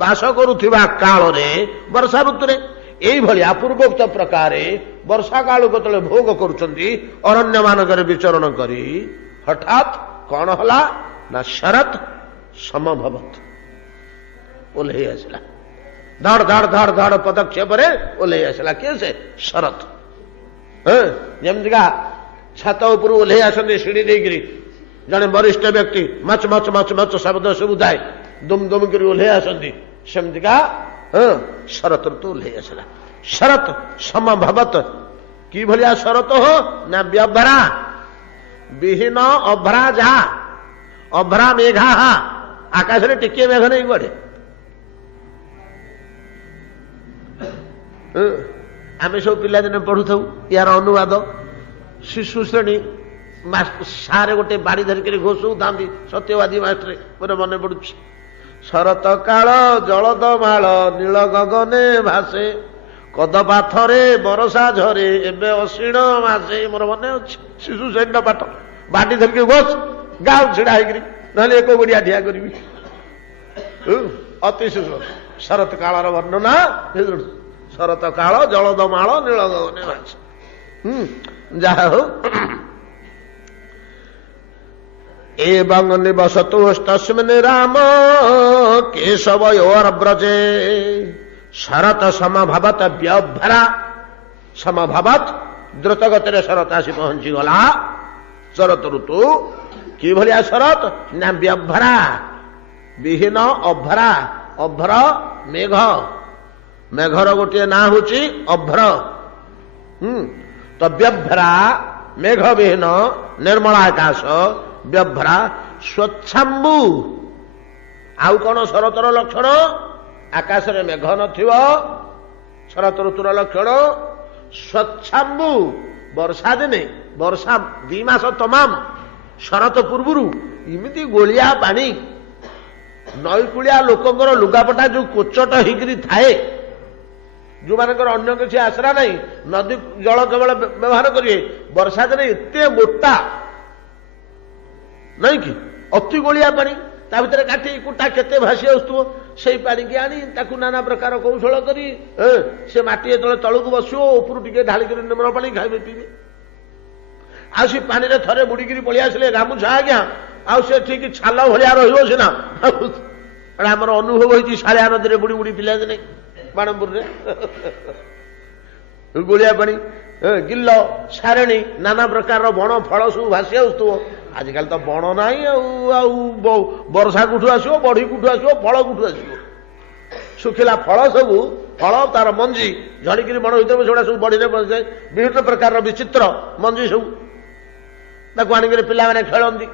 ବାସ କରୁଥିବା କାଳରେ, ବର୍ଷା ଋତୁରେ ଏଇଭଳିଆ ପୂର୍ବୋକ୍ତ ପ୍ରକାରେ ବର୍ଷା କାଳକୁ ଯେତେବେଳେ ଭୋଗ କରୁଛନ୍ତି ଅରଣ୍ୟ ମାନଙ୍କରେ ବିଚରଣ କରି, ହଠାତ୍ कौन हला ना शरत समभवत ओल्हे आसला धड़ धड़ धड़ धड़ पदक्षेप ओल्हे आसला किए से शरत जमीका छात उपर ओल्हे आसते सीढ़ी देकरी जड़े वरिष्ठ व्यक्ति मच मच मच मच शब्द सुबुधाए दुम दुम कर ओल्हे आसती सेमतिका शरत ऋतु ओल्हे आसला शरत समभवत कि भलिया शरत हो ना व्यभरा विहीन अभ्रा जा अभ्रा मेघा आकाश रे टिके मेघ नहीं गड़े आम सब पिलादिने पढ़ु यार अनुवाद शिशु श्रेणी सारे गोटे बाड़ी धरिक घोषु था सत्यवादी मास्टर मोर मन पड़ू शरत काल जलद माल नील गगने भासे कदपाथरे बरसा झरे एबे अशीण मासे मोर मन अच्छे शिशु श्रेणी पाठ बाटी धरिक घोष गाँव छिड़ा होकर ना एक गोड़िया ठिया करी अति सुंदर शरत कालर वर्णना शरत काल जलद माल नील गगने भासे जहा हो एवं निवसतु तस्मिन् राम केशवयोर ब्रजे शरत समभवत व्यभरा समभवत द्रुत गतिर शरत आसी पहुंची गला शरत ऋतु कि भलिया शरत ना व्यभरा विहीन अभ्रा अभ्र मेघ मेघर गोटे ना हूँ अभ्र तो व्यभरा मेघ विहीन निर्मल आकाश व्यभरा स्वच्छाम्बु आउ कौन शरतर लक्षण आकाश रे मेघ नथिव शरत ऋतुर लक्षण स्वच्छाम्बु वर्षा दिने वर्षा 2 मास तमाम शरत पूर्वरु इमिति गोलिया पानी नईकूलिया लोकंर लुगापटा जो कोचट होकर थाए जो मानकर अन्य किसी आसरा नहीं नदी जल केवल व्यवहार करिए वर्षा दिन एत मोटा नहीं कि अति गोलिया पानी ता भीतर काठी कुटा केते भासी आसुव से पानी की आनी ताकू नाना प्रकार कौशल करी से माटी जो तलू बसो उपरू टे ढालिक निम्र पानी खाइबे पीबे आ से पानी रे थरे बुड़ीकी पलि आसिले गामुछा आज्ञा आ से ठीक छाल भाया रहा आमर अनुभव होती शालिया नदी बुड़ी बुड़ी पिला दिने बाणपुर गोलिया पानी गिल्ल सारेणी नाना प्रकार बण फल सब भासी आसुव आजिकल तो बण ना वर्षा कुठू आसो बढ़ी कुठू आसो फल कुठू आसो शुखिला फल सबू फल तार मंजी झड़िक बण होता सेगुड़ा सब बढ़ी विभिन्न प्रकार विचित्र मंजी सब आनिक पिला मैंने खेलती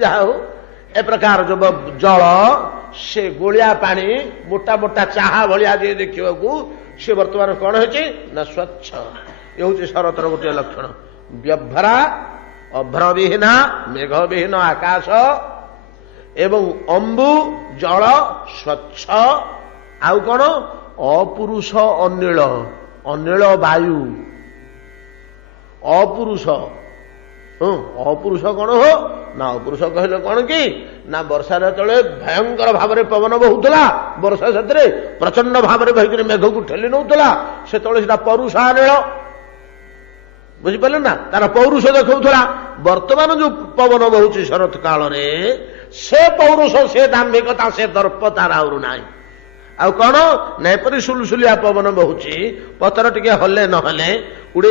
जहा हो ए प्रकार जो जल से गोलिया पानी मोटा मोटा चाहा भाया जी देखा सी बर्तमान कौन है स्वच्छ ये हूँ शरतर गोटे लक्षण व्यभरा अभ्रविहीना मेघविहीन आकाश एवं अंबु जल स्वच्छ आउ कौन अपुरुष अनिल अनिल वायु अपुरुष अपुरुष कौन हो ना अपुरुष कहले कौन कि ना वर्षा तले भयंकर भाव में पवन बहुला वर्षा से प्रचंड भाव में बहिक मेघ को ठेली नौला से पौरुषानिल बुझिपारे ना तार पौरुष देखा वर्तमान जो पवन बहुची शरत काल से पौरुष से दाम्भिकता से दर्प तार आउरु ना आउ कौन नापरी सुलसुलिया पवन बहुची पतर टिके हले नहले उड़े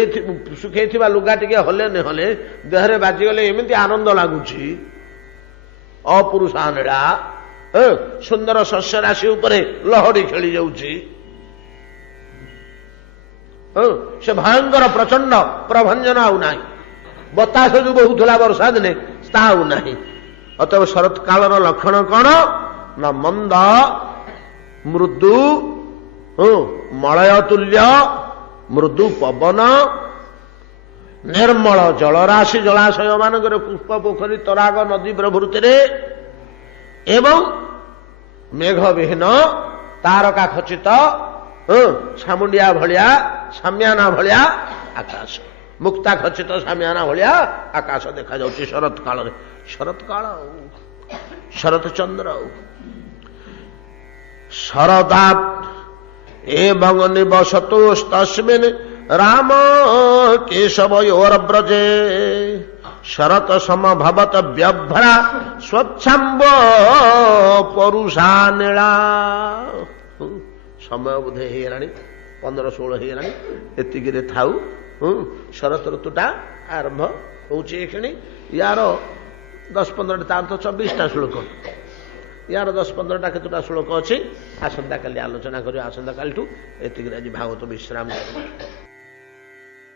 सुखे लुगा टिके हले नहले देहरे बाजिगले एमती आनंद लगुच अपुरुषानिड़ा सुंदर शस्य राशि उपरे लहड़ी खेली जाऊची से भयंकर प्रचंड प्रभंजन आउ ना बतास जो बहुला वर्षा दिने आउ ना अतएव शरत कालर लक्षण कौन ना मंद मृदु मलय तुल्य मृदु पवन निर्मल जलराशि जलाशय मानक पुष्प पोखरी तराग नदी प्रभृति एवं मेघ विहीन तारका खचित सामुंडिया भलिया साम्याना भलिया आकाश मुक्ता खचित साम्याना भलिया आकाश देखा जाउछि शरत काल शरत काल शरत चंद्र शरदात एवं निवसतु तस्मिन् राम केशवयोर ब्रजे शरत समभवत व्यभ्रा स्वच्छाम्ब परुषा नीला। समय बोधे ହେଇଗଲାଣି 15-16 ହେଇଗଲାଣି ଏତିକିରେ ଥାଉ। ଶରତ ଋତୁଟା ଆରମ୍ଭ ହଉଛି ଏକ୍ଷଣି। ୟାର 10-15ଟା ତାର ତ 24ଟା ଶ୍ଲୋକ, ୟାର 10-15ଟା କେତେଟା ଶ୍ଲୋକ ଅଛି ଆସନ୍ତାକାଲି ଆଲୋଚନା କରିବା। ଆସନ୍ତାକାଲିଠୁ ଏତିକିରେ ଆଜି ଭାଗବତ ବିଶ୍ରାମ।